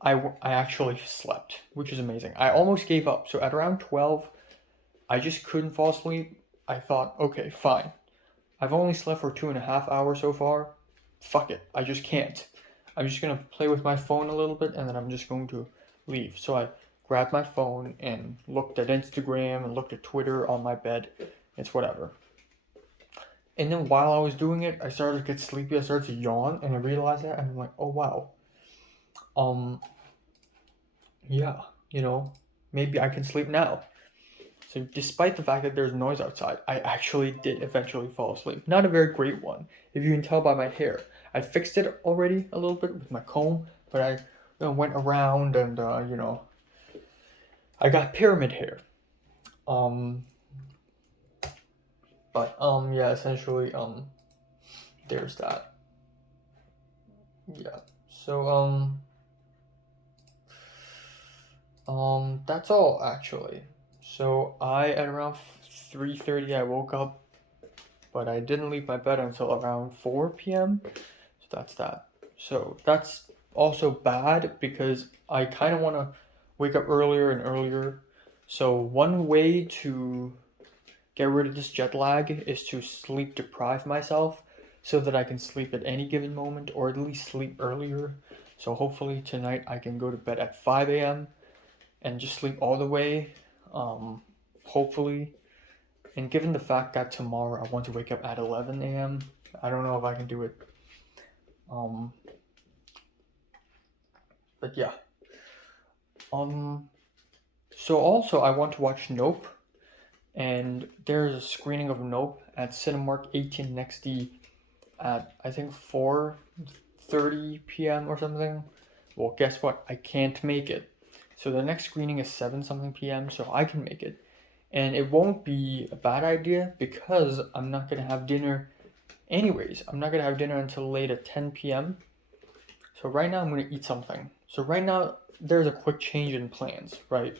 I actually slept, which is amazing. I almost gave up. So at around 12, I just couldn't fall asleep. I thought, okay, fine. I've only slept for 2.5 hours so far. Fuck it. I just can't. I'm just gonna play with my phone a little bit and then I'm just going to leave. So I grabbed my phone and looked at Instagram and looked at Twitter on my bed. It's whatever. And then while I was doing it, I started to get sleepy. I started to yawn and I realized that and I'm like, oh wow. Yeah, maybe I can sleep now. So despite the fact that there's noise outside, I actually did eventually fall asleep. Not a very great one, if you can tell by my hair. I fixed it already a little bit with my comb, but I went around and, I got pyramid hair. Yeah, essentially, there's that. Yeah, so, that's all, actually. So at around 3:30 I woke up, but I didn't leave my bed until around 4 p.m. So that's that. So that's also bad because I kind of want to wake up earlier and earlier. So one way to get rid of this jet lag is to sleep deprive myself so that I can sleep at any given moment or at least sleep earlier. So hopefully tonight I can go to bed at 5 a.m. and just sleep all the way. Hopefully. And given the fact that tomorrow I want to wake up at 11 a.m., I don't know if I can do it. But yeah. So also I want to watch Nope, and there's a screening of Nope at Cinemark 18XD at I think 4:30 p.m. or something. Well, guess what? I can't make it. So the next screening is 7 something p.m. so I can make it. And it won't be a bad idea because I'm not gonna have dinner anyways. I'm not gonna have dinner until late at 10 p.m. So right now I'm gonna eat something. So right now there's a quick change in plans, right?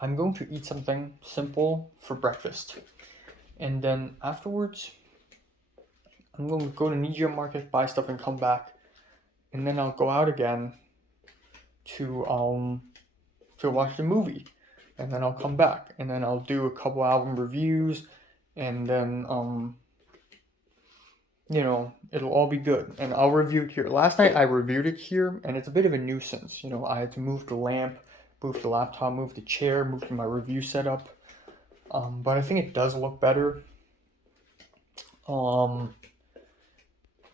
I'm going to eat something simple for breakfast. And then afterwards, I'm going to go to Nijia Market, buy stuff and come back. And then I'll go out again to watch the movie. And then I'll come back. And then I'll do a couple album reviews. And then, it'll all be good. And I'll review it here. Last night I reviewed it here, and it's a bit of a nuisance. I had to move the lamp, move the laptop, move the chair, move my review setup. But I think it does look better.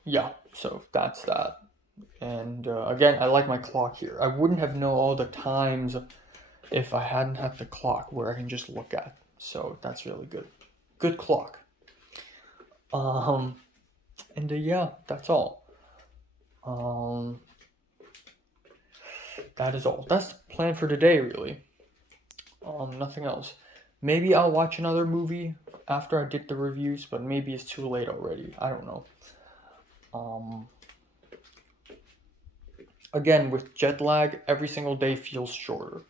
Yeah, so that's that. And again, I like my clock here. I wouldn't have known all the times if I hadn't had the clock where I can just look at. So that's really good. Good clock. And yeah, that's all. That is all. That's the plan for today, really. Nothing else. Maybe I'll watch another movie after I did the reviews, but maybe it's too late already. I don't know. Again, with jet lag, every single day feels shorter.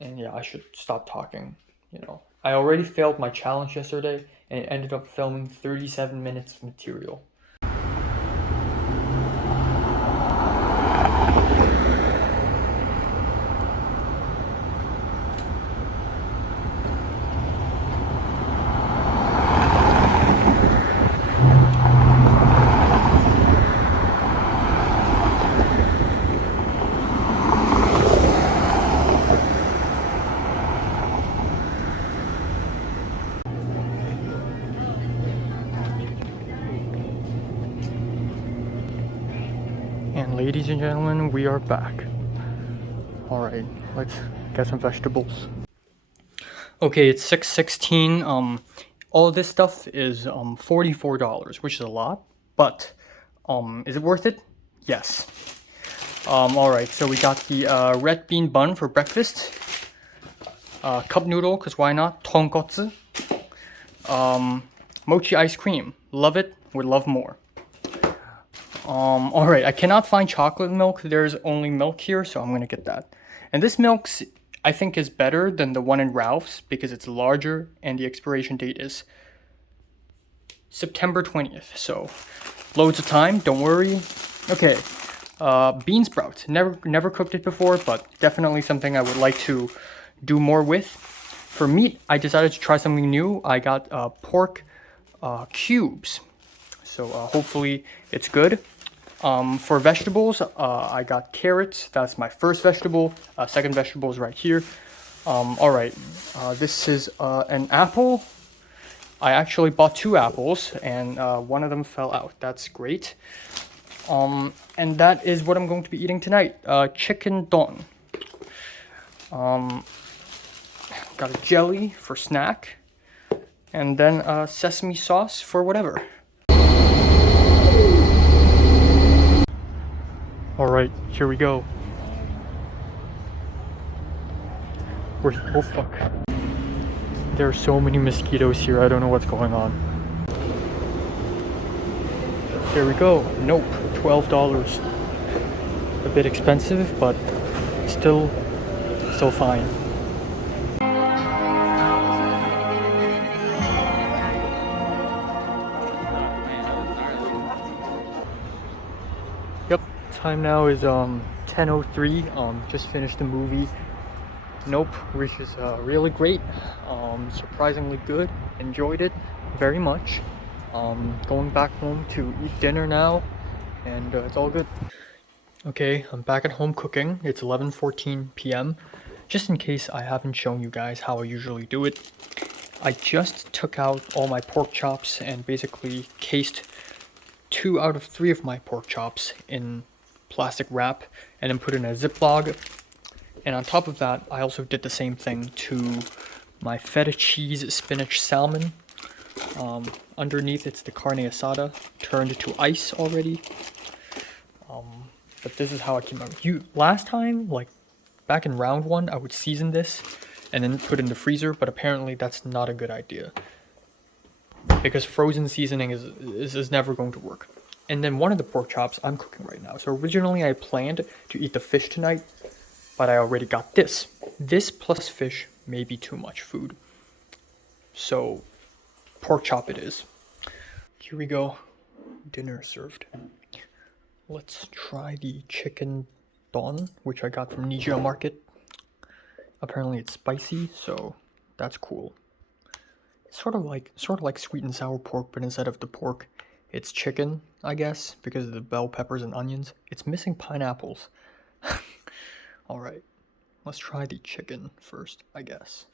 And yeah, I should stop talking. I already failed my challenge yesterday and ended up filming 37 minutes of material. And ladies and gentlemen, we are back. Alright, let's get some vegetables. Okay, it's 6:16. All this stuff is $44, which is a lot, but is it worth it? Yes. Alright, so we got the red bean bun for breakfast. Cup noodle, because why not? Tonkotsu. Mochi ice cream. Love it, would love more. Alright, I cannot find chocolate milk. There's only milk here, so I'm gonna get that. And this milk's, I think is better than the one in Ralph's because it's larger and the expiration date is September 20th. So loads of time, don't worry. Okay, bean sprouts. Never cooked it before, but definitely something I would like to do more with. For meat, I decided to try something new. I got pork cubes. So hopefully it's good. For vegetables, I got carrots. That's my first vegetable. Second vegetable is right here. All right, this is an apple. I actually bought 2 apples and one of them fell out. That's great. And that is what I'm going to be eating tonight. Chicken don. Got a jelly for snack. And then sesame sauce for whatever. Alright, here we go. Oh fuck. There are so many mosquitoes here, I don't know what's going on. There we go. Nope, $12. A bit expensive, but still fine. Yep, time now is 10:03. Just finished the movie Nope, which is really great. Surprisingly good. Enjoyed it very much. Going back home to eat dinner now, and it's all good. Okay, I'm back at home cooking. It's 11:14 p.m. Just in case I haven't shown you guys how I usually do it, I just took out all my pork chops and basically cased 2 out of 3 of my pork chops in plastic wrap and then put it in a Ziploc. And on top of that, I also did the same thing to my feta cheese spinach salmon. Underneath it's the carne asada turned to ice already. But this is how I keep my... Last time, like back in round 1, I would season this and then put it in the freezer, but apparently that's not a good idea. Because frozen seasoning is never going to work. And then one of the pork chops I'm cooking right now. So originally I planned to eat the fish tonight, but I already got this. This plus fish may be too much food. So pork chop it is. Here we go. Dinner served. Let's try the chicken don, which I got from Nijia Market. Apparently it's spicy, so that's cool. It's sort of like sweet and sour pork, but instead of the pork, it's chicken, I guess, because of the bell peppers and onions. It's missing pineapples. Alright, let's try the chicken first, I guess.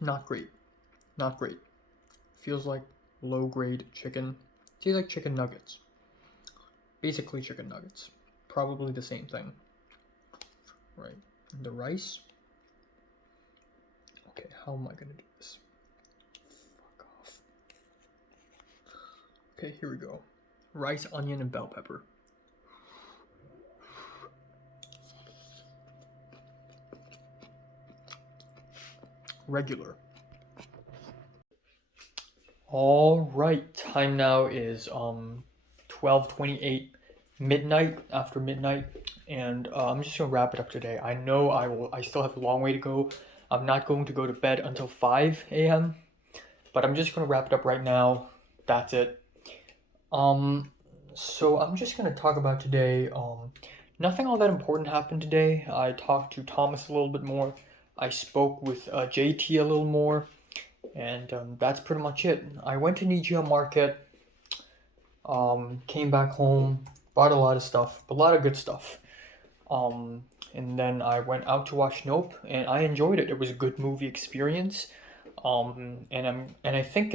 Not great. Not great. Feels like low-grade chicken. Tastes like chicken nuggets. Basically chicken nuggets. Probably the same thing. Right. And the rice. Okay, how am I gonna do this? Fuck off. Okay, here we go. Rice, onion, and bell pepper. Regular. All right, time now is 12:28 midnight, after midnight, and I'm just gonna wrap it up today. I know I still have a long way to go. I'm not going to go to bed until 5 a.m., but I'm just gonna wrap it up right now. That's it. So I'm just gonna talk about today. Nothing all that important happened today. I talked to Thomas a little bit more. I spoke with JT a little more, and that's pretty much it. I went to Nijia Market, came back home, bought a lot of stuff, a lot of good stuff. And then I went out to watch Nope, and I enjoyed it. It was a good movie experience. And I think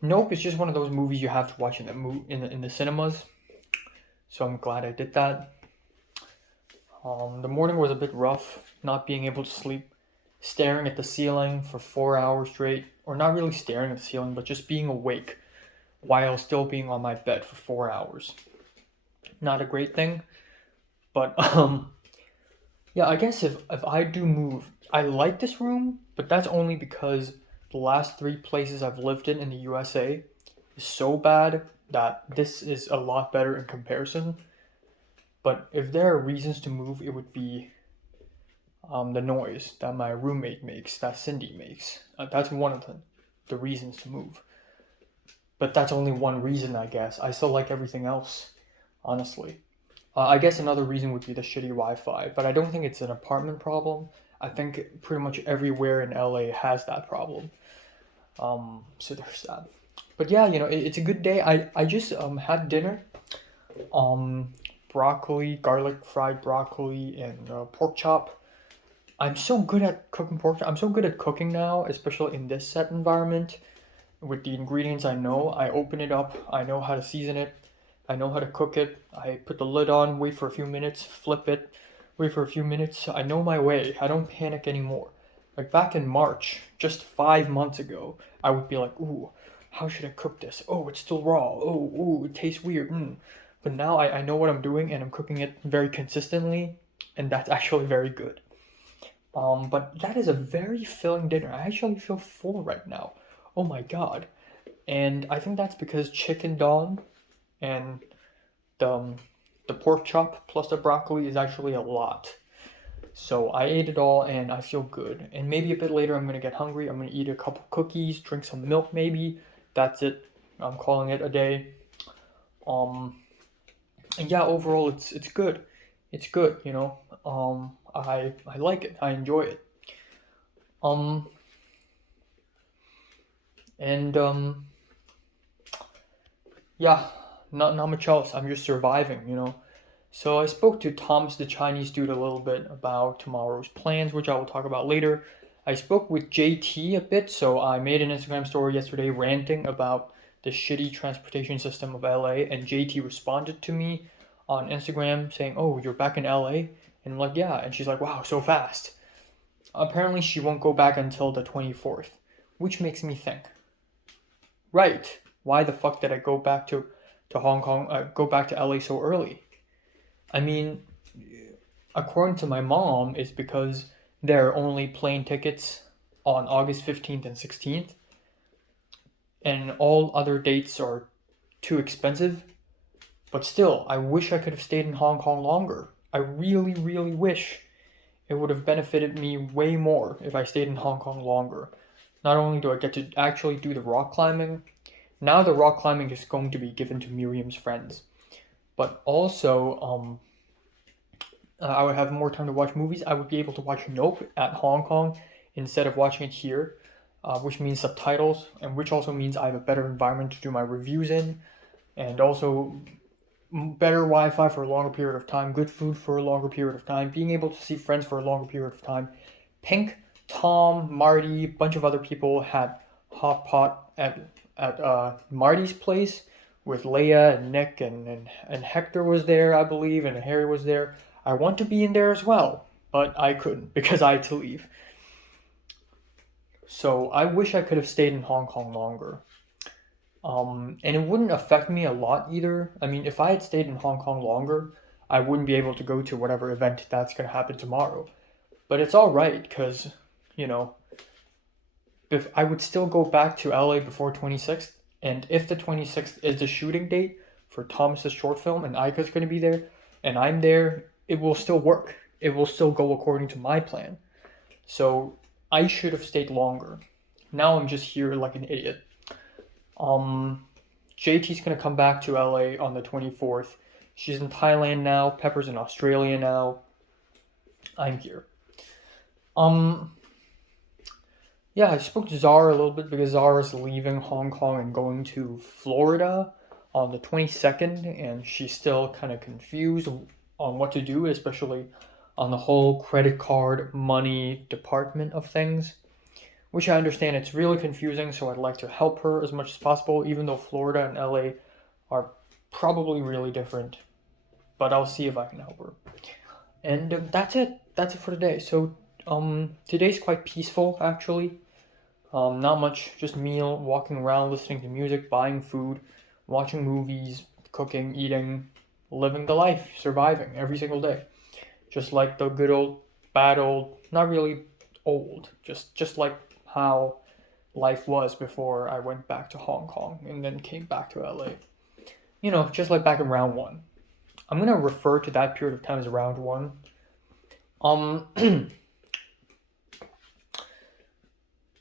Nope is just one of those movies you have to watch in the cinemas. So I'm glad I did that. The morning was a bit rough, not being able to sleep, staring at the ceiling for 4 hours straight, or not really staring at the ceiling, but just being awake while still being on my bed for 4 hours. Not a great thing, But yeah, I guess if I do move, I like this room, but that's only because the last three places I've lived in the USA is so bad that this is a lot better in comparison. But if there are reasons to move, it would be the noise that my roommate makes, that Cindy makes. That's one of the reasons to move. But that's only one reason, I guess. I still like everything else, honestly. I guess another reason would be the shitty Wi-Fi, but I don't think it's an apartment problem. I think pretty much everywhere in LA has that problem. So there's that. But yeah, it's a good day. I just had dinner. Broccoli, garlic fried broccoli, and pork chop. I'm so good at cooking pork chop. I'm so good at cooking now, especially in this set environment. With the ingredients I know, I open it up. I know how to season it. I know how to cook it. I put the lid on, wait for a few minutes, flip it, wait for a few minutes. I know my way. I don't panic anymore. Like back in March, just 5 months ago, I would be like, ooh, how should I cook this? Oh, it's still raw. Oh, ooh, it tastes weird. But now I know what I'm doing and I'm cooking it very consistently, and that's actually very good. But that is a very filling dinner. I actually feel full right now. Oh my god. And I think that's because chicken dong and the pork chop plus the broccoli is actually a lot. So I ate it all and I feel good. And maybe a bit later I'm gonna get hungry. I'm gonna eat a couple cookies, drink some milk maybe. That's it. I'm calling it a day. And yeah, overall it's good. It's good, I like it. I enjoy it. Um and yeah, not much else. I'm just surviving. So I spoke to Thomas, the Chinese dude, a little bit about tomorrow's plans, which I will talk about later. I spoke with JT a bit, so I made an Instagram story yesterday ranting about the shitty transportation system of LA, and JT responded to me on Instagram saying, "Oh, you're back in LA?" And I'm like, "Yeah," and she's like, "Wow, so fast." Apparently, she won't go back until the 24th, which makes me think, right, why the fuck did I go back to Hong Kong, go back to LA so early? I mean, according to my mom, it's because there are only plane tickets on August 15th and 16th, and all other dates are too expensive. But still, I wish I could have stayed in Hong Kong longer. I really, really wish it would have benefited me way more if I stayed in Hong Kong longer. Not only do I get to actually do the rock climbing, now the rock climbing is going to be given to Miriam's friends. But also, I would have more time to watch movies. I would be able to watch Nope at Hong Kong instead of watching it here, which means subtitles, and which also means I have a better environment to do my reviews in, and also better Wi-Fi for a longer period of time, good food for a longer period of time, being able to see friends for a longer period of time. Pink, Tom, Marty, a bunch of other people had hot pot at Marty's place with Leia and Nick and Hector was there, I believe, and Harry was there. I want to be in there as well, but I couldn't because I had to leave. So I wish I could have stayed in Hong Kong longer. And it wouldn't affect me a lot either. I mean, if I had stayed in Hong Kong longer, I wouldn't be able to go to whatever event that's going to happen tomorrow. But it's all right because, if I would still go back to LA before 26th, and if the 26th is the shooting date for Thomas's short film and Aika's going to be there, and I'm there, it will still work. It will still go according to my plan. So I should have stayed longer. Now I'm just here like an idiot. JT's gonna come back to LA on the 24th. She's in Thailand now. Pepper's in Australia now. I'm here. Yeah, I spoke to Zara a little bit because Zara's leaving Hong Kong and going to Florida on the 22nd, and she's still kind of confused on what to do, especially on the whole credit card money department of things, which I understand it's really confusing, so I'd like to help her as much as possible, even though Florida and LA are probably really different, but I'll see if I can help her. And that's it for today. So today's quite peaceful actually. Not much, just meal, walking around, listening to music, buying food, watching movies, cooking, eating, living the life, surviving every single day. Just like the good old, bad old, not really old, just like how life was before I went back to Hong Kong and then came back to LA. You know, just like back in round one. I'm gonna refer to that period of time as round one.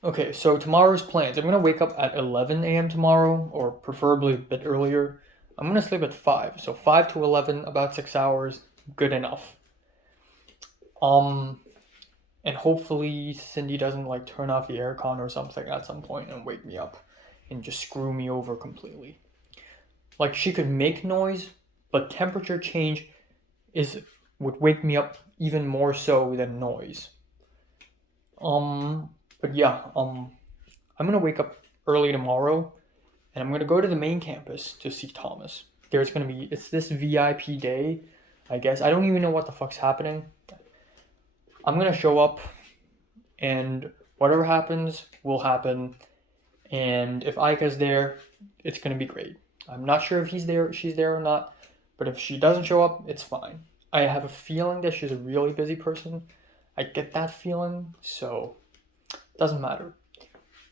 Okay, so tomorrow's plans. I'm gonna wake up at 11 a.m. tomorrow, or preferably a bit earlier. I'm gonna sleep at 5, so 5 to 11, about 6 hours, good enough. And hopefully Cindy doesn't like turn off the aircon or something at some point and wake me up and just screw me over completely. Like she could make noise, but temperature change would wake me up even more so than noise. But yeah, I'm gonna wake up early tomorrow, and I'm gonna go to the main campus to see Thomas. It's this VIP day, I guess. I don't even know what the fuck's happening. I'm gonna show up, and whatever happens will happen. And if Aika's there, it's gonna be great. I'm not sure if she's there or not, but if she doesn't show up, it's fine. I have a feeling that she's a really busy person. I get that feeling, so it doesn't matter.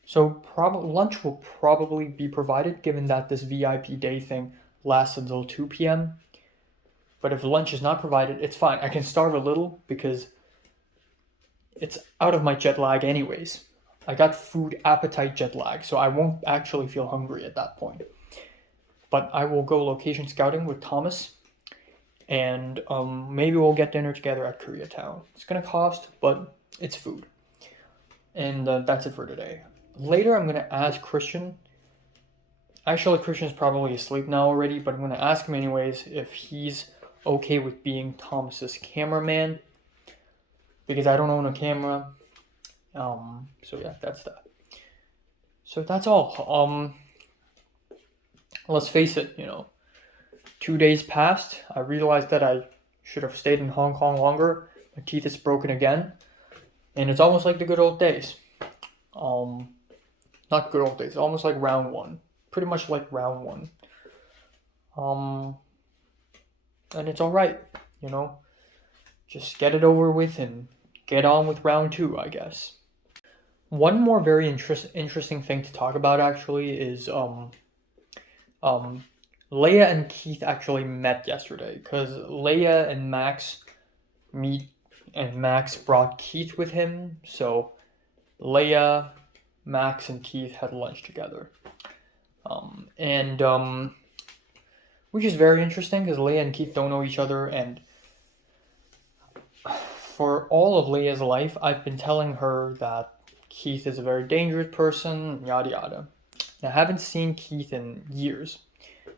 So lunch will probably be provided, given that this VIP day thing lasts until 2 p.m. But if lunch is not provided, it's fine. I can starve a little because it's out of my jet lag anyways. I got food appetite jet lag, so I won't actually feel hungry at that point. But I will go location scouting with Thomas, and maybe we'll get dinner together at Koreatown. It's gonna cost, but it's food. And that's it for today. Later, I'm gonna ask Christian. Actually, Christian's probably asleep now already, but I'm gonna ask him anyways if he's okay with being Thomas's cameraman, because I don't own a camera. So yeah, that's that. So that's all. Let's face it, 2 days passed. I realized that I should have stayed in Hong Kong longer. My teeth is broken again, and it's almost like the good old days. Not good old days, almost like round one. Pretty much like round one. And it's alright, Just get it over with and get on with round two, I guess. One more very interesting thing to talk about actually is Leia and Keith actually met yesterday, because Leia and Max meet, and Max brought Keith with him, so Leia, Max, and Keith had lunch together. Which is very interesting, because Leia and Keith don't know each other, and for all of Leia's life, I've been telling her that Keith is a very dangerous person, yada yada. Now, I haven't seen Keith in years,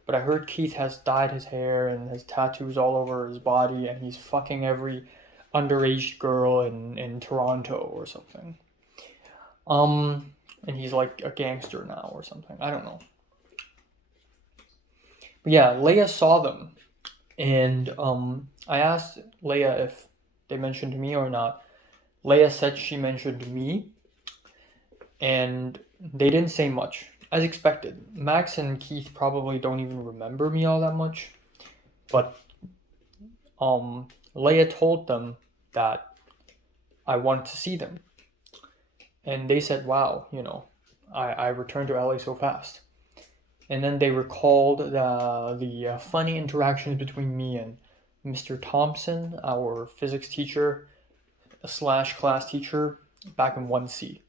but I heard Keith has dyed his hair and has tattoos all over his body, and he's fucking every underage girl in Toronto or something. And he's like a gangster now or something. I don't know. But yeah, Leia saw them, and I asked Leia if they mentioned me or not. Leia said she mentioned me, and they didn't say much. As expected, Max and Keith probably don't even remember me all that much, but Leia told them that I wanted to see them, and they said, wow, I returned to LA so fast. And then they recalled the funny interactions between me and Mr. Thompson, our physics teacher / class teacher, back in 1C.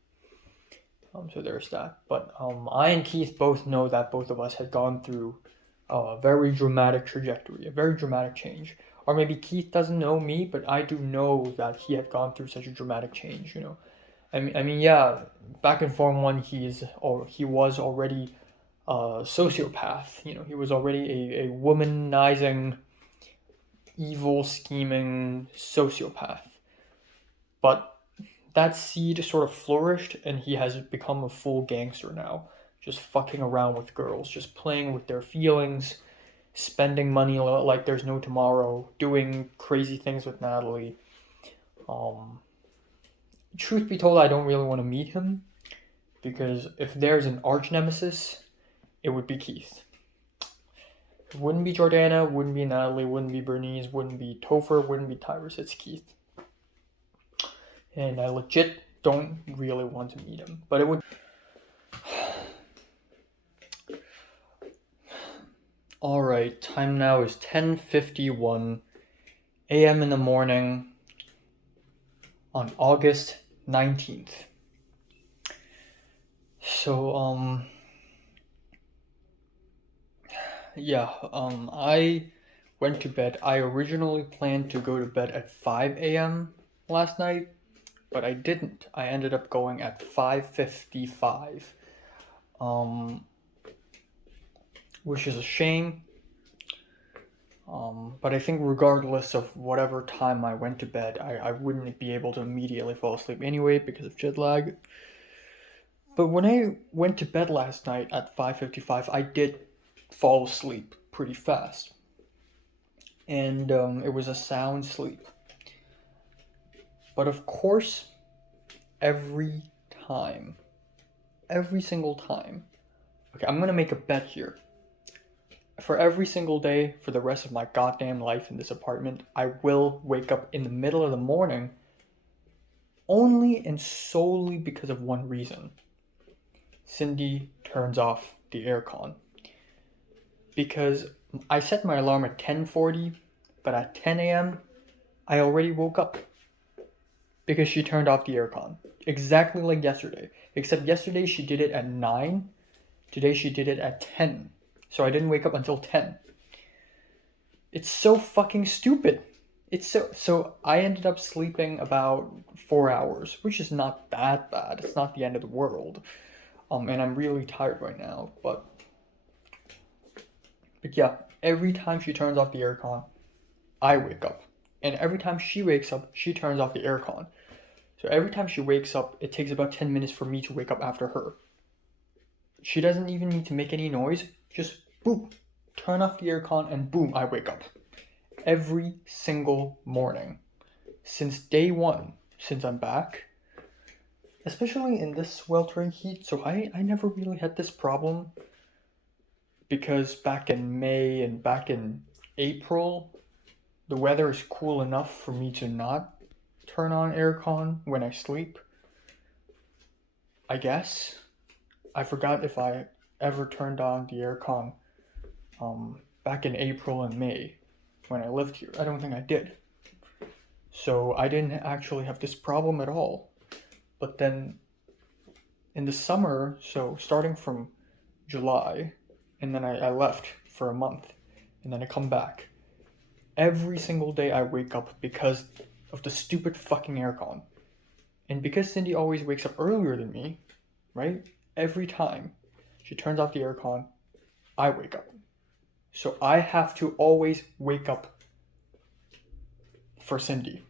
So there's that. But I and Keith both know that both of us had gone through a very dramatic trajectory, a very dramatic change. Or maybe Keith doesn't know me, but I do know that he had gone through such a dramatic change, I mean, yeah, back in Form 1, he was already a sociopath. He was already a womanizing, evil, scheming sociopath. But that seed sort of flourished, and he has become a full gangster now. Just fucking around with girls, just playing with their feelings, spending money like there's no tomorrow, doing crazy things with Natalie. Truth be told, I don't really want to meet him, because if there's an arch nemesis, it would be Keith. It wouldn't be Jordana, wouldn't be Natalie, wouldn't be Bernice, wouldn't be Topher, wouldn't be Tyrus, it's Keith. And I legit don't really want to meet him. But it would... Alright, time now is 10:51 a.m. in the morning on August 19th. So, I went to bed. I originally planned to go to bed at 5 a.m. last night, but I didn't. I ended up going at 5:55, which is a shame. But I think regardless of whatever time I went to bed, I wouldn't be able to immediately fall asleep anyway because of jet lag. But when I went to bed last night at 5:55, I did fall asleep pretty fast. And it was a sound sleep. But of course, every single time, okay, I'm gonna make a bet here. For every single day for the rest of my goddamn life in this apartment, I will wake up in the middle of the morning only and solely because of one reason. Cindy turns off the aircon. Because I set my alarm at 10:40, but at 10 a.m., I already woke up. Because she turned off the aircon. Exactly like yesterday. Except yesterday she did it at 9. Today she did it at 10. So I didn't wake up until 10. It's so fucking stupid. It's so I ended up sleeping about 4 hours, which is not that bad. It's not the end of the world. And I'm really tired right now, but yeah, every time she turns off the aircon, I wake up. And every time she wakes up, she turns off the aircon. So every time she wakes up, it takes about 10 minutes for me to wake up after her. She doesn't even need to make any noise. Just boom, turn off the aircon and boom, I wake up. Every single morning. Since day one, since I'm back. Especially in this sweltering heat. So I never really had this problem. Because back in May and back in April, the weather is cool enough for me to not turn on aircon when I sleep. I guess. I forgot if I ever turned on the aircon back in April and May when I lived here. I don't think I did. So I didn't actually have this problem at all. But then in the summer, so starting from July, and then I left for a month, and then I come back. Every single day I wake up because of the stupid fucking aircon. And because Cindy always wakes up earlier than me, right? Every time she turns off the aircon, I wake up. So I have to always wake up for Cindy.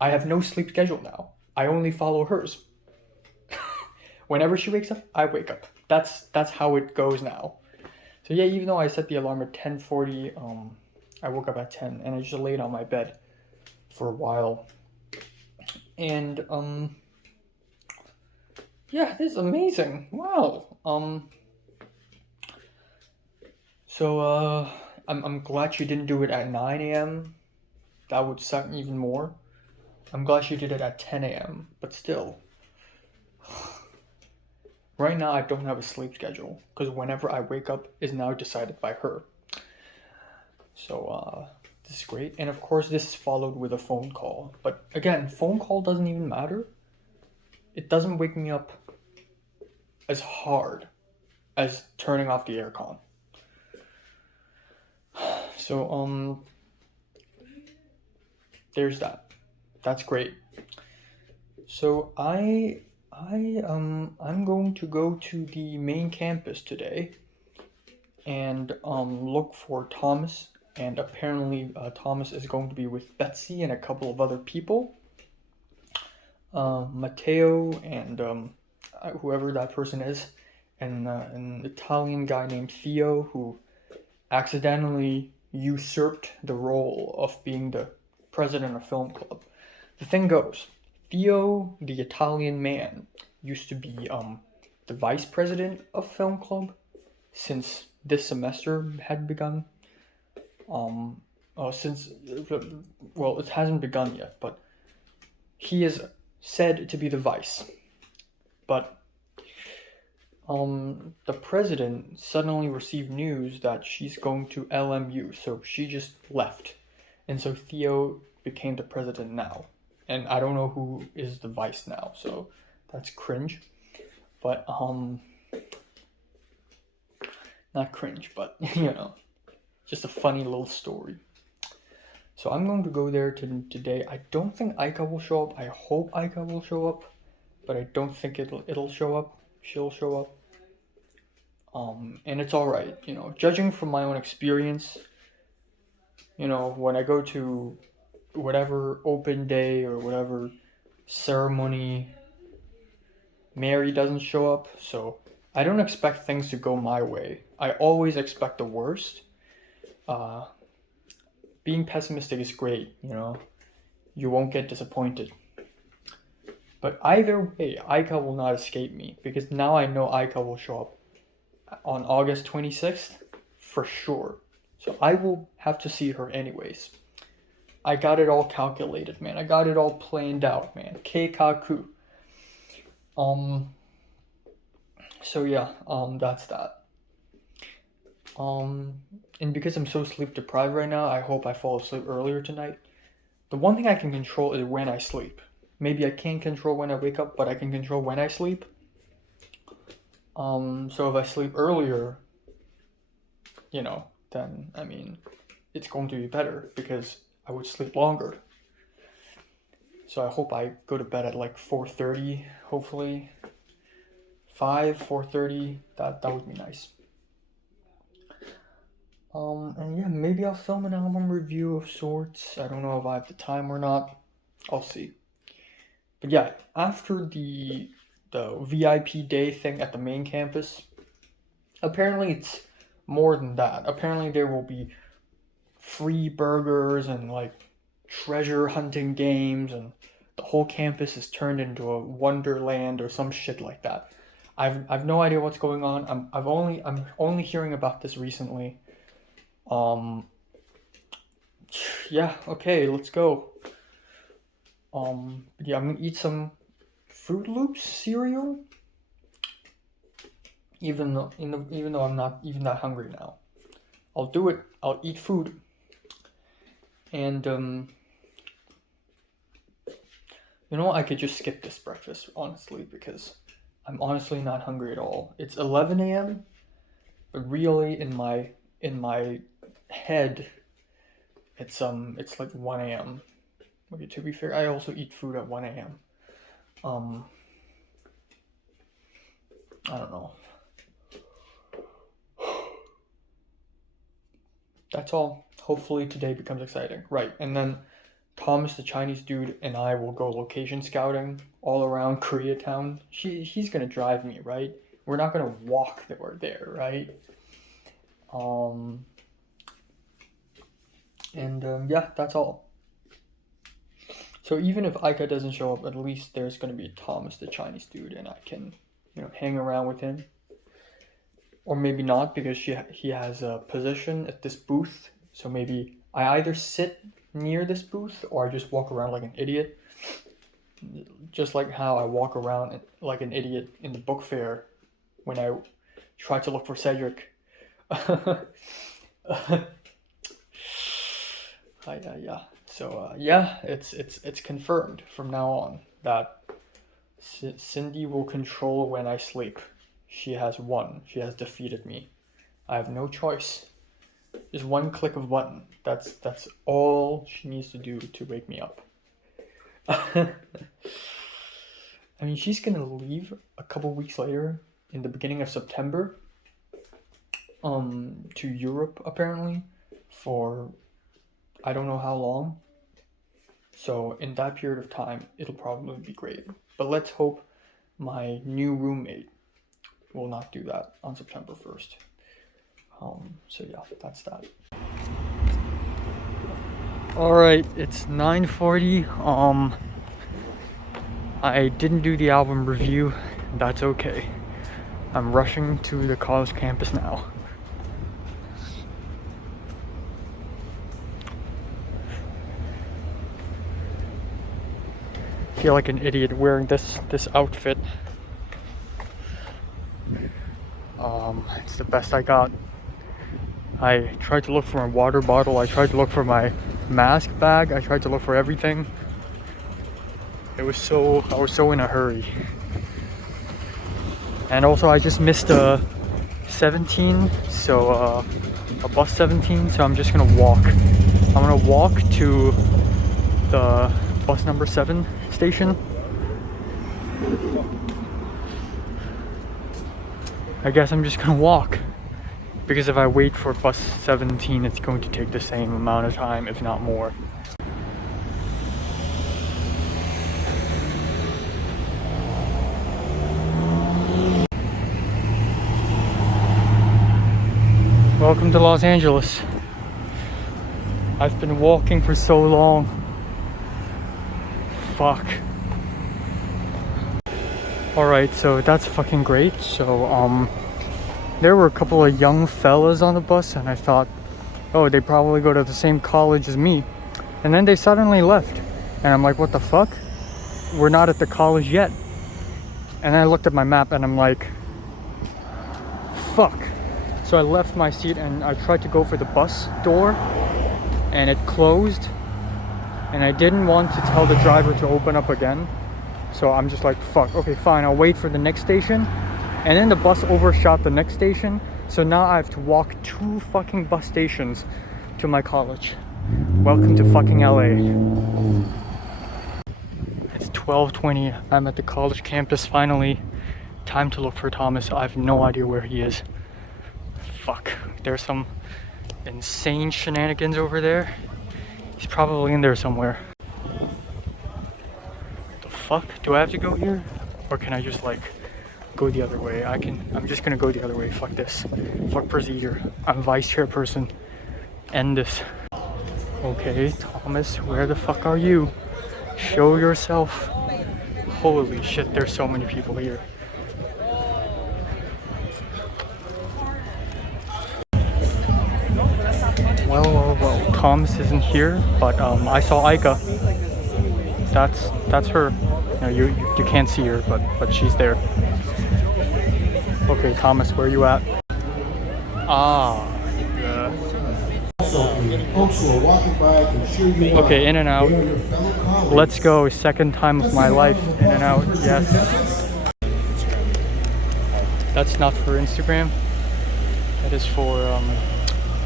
I have no sleep schedule now. I only follow hers. Whenever she wakes up, I wake up. That's how it goes now. So yeah, even though I set the alarm at 10:40, I woke up at 10 and I just laid on my bed for a while. And yeah, this is amazing. Wow. So I'm glad she didn't do it at 9 a.m. That would suck even more. I'm glad she did it at 10 a.m. But still. Right now I don't have a sleep schedule because whenever I wake up is now decided by her. So this is great. And of course this is followed with a phone call. But again, phone call doesn't even matter. It doesn't wake me up as hard as turning off the aircon. So there's that. That's great. So I'm going to go to the main campus today and look for Thomas. And apparently Thomas is going to be with Betsy and a couple of other people. Matteo and whoever that person is. And an Italian guy named Theo who accidentally usurped the role of being the president of film club. The thing goes, Theo, the Italian man, used to be the vice president of film club since this semester had begun. since well, it hasn't begun yet, but he is said to be the vice. But the president suddenly received news that she's going to LMU, so she just left, and so Theo became the president now, and I don't know who is the vice now, so that's cringe. But not cringe, but just a funny little story. So I'm going to go there today. I don't think Aika will show up. I hope Aika will show up, but I don't think it'll show up. She'll show up. And it's all right, judging from my own experience. When I go to whatever open day or whatever ceremony, Mary doesn't show up, so I don't expect things to go my way. I always expect the worst. Being pessimistic is great, you won't get disappointed. But either way, Aika will not escape me, because now I know Aika will show up on August 26th for sure. So I will have to see her anyways. I got it all calculated, man. I got it all planned out, man. Keikaku. So yeah, that's that. And because I'm so sleep deprived right now, I hope I fall asleep earlier tonight. The one thing I can control is when I sleep. Maybe I can't control when I wake up, but I can control when I sleep. So if I sleep earlier, then, it's going to be better because I would sleep longer. So I hope I go to bed at like 4:30, hopefully. 4:30, that would be nice. And yeah, maybe I'll film an album review of sorts. I don't know if I have the time or not. I'll see. But yeah, after the VIP day thing at the main campus, apparently it's more than that. Apparently there will be free burgers and like treasure hunting games, and the whole campus is turned into a wonderland or some shit like that. I've no idea what's going on. I'm only hearing about this recently. Yeah, okay, let's go. Yeah, I'm gonna eat some Fruit Loops cereal. Even though I'm not even that hungry now. I'll do it. I'll eat food. And I could just skip this breakfast, honestly, because I'm honestly not hungry at all. It's 11 a.m., but really in my head, it's like 1 a.m. Okay, to be fair, I also eat food at 1 a.m. I don't know. That's all. Hopefully today becomes exciting. Right, and then Thomas, the Chinese dude, and I will go location scouting all around Koreatown. He's gonna drive me, right? We're not gonna walk there, right? Yeah, that's all. So even if Aika doesn't show up, at least there's gonna be Thomas, the Chinese dude, and I can, hang around with him. Or maybe not, because he has a position at this booth. So maybe I either sit near this booth or I just walk around like an idiot. Just like how I walk around like an idiot in the book fair when I try to look for Cedric. Yeah. So yeah, it's confirmed from now on that Cindy will control when I sleep. She has won. She has defeated me. I have no choice. Just one click of button. That's all she needs to do to wake me up. She's gonna leave a couple weeks later in the beginning of September to Europe apparently for I don't know how long. So in that period of time, it'll probably be great. But let's hope my new roommate will not do that on September 1st. So yeah, that's that. Alright, it's 9:40. I didn't do the album review. That's okay. I'm rushing to the college campus now. feel like an idiot wearing this outfit. It's the best I got. I tried to look for my water bottle, I tried to look for my mask bag, I tried to look for everything. I was so in a hurry. And also I just missed a 17, so a bus 17, so I'm just gonna walk. I'm gonna walk to the bus number 7 station. I guess I'm just gonna walk, because if I wait for bus 17, it's going to take the same amount of time, if not more. Welcome to Los Angeles. I've been walking for so long. Fuck. Alright, so that's fucking great. So, there were a couple of young fellas on the bus, and I thought, oh, they probably go to the same college as me. And then they suddenly left. And I'm like, what the fuck? We're not at the college yet. And then I looked at my map and I'm like, fuck. So I left my seat and I tried to go for the bus door and it closed. And I didn't want to tell the driver to open up again. So I'm just like, fuck, okay, fine, I'll wait for the next station. And then the bus overshot the next station. So now I have to walk 2 fucking bus stations to my college. Welcome to fucking LA. It's 12:20. I'm at the college campus finally. Time to look for Thomas. I have no idea where he is. Fuck. There's some insane shenanigans over there. He's probably in there somewhere. The fuck? Do I have to go here? Or can I just like go the other way? I'm just gonna go the other way. Fuck this. Fuck procedure. I'm vice chairperson. End this. Okay, Thomas, where the fuck are you? Show yourself. Holy shit, there's so many people here. Well, Thomas isn't here, but I saw Aika. That's her. No, you can't see her, but she's there. Okay, Thomas, where are you at? Ah. Okay, in and out. Let's go. Second time of my life. In and out. Yes. That's not for Instagram. That is for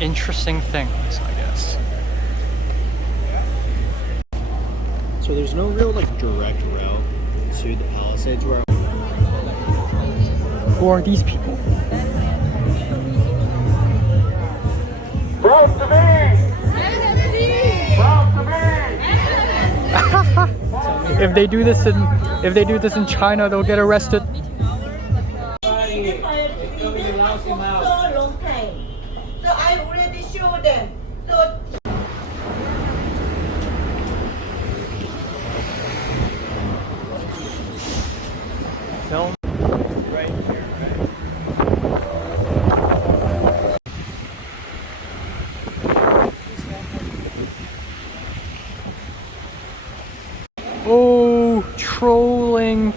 interesting things, I guess. So there's no real like direct route to the Palisades where Who are these people? Proud to be! Proud to be! If they do this in China, they'll get arrested. So long time. So I already showed them. So Film. right here, right? Oh, trolling.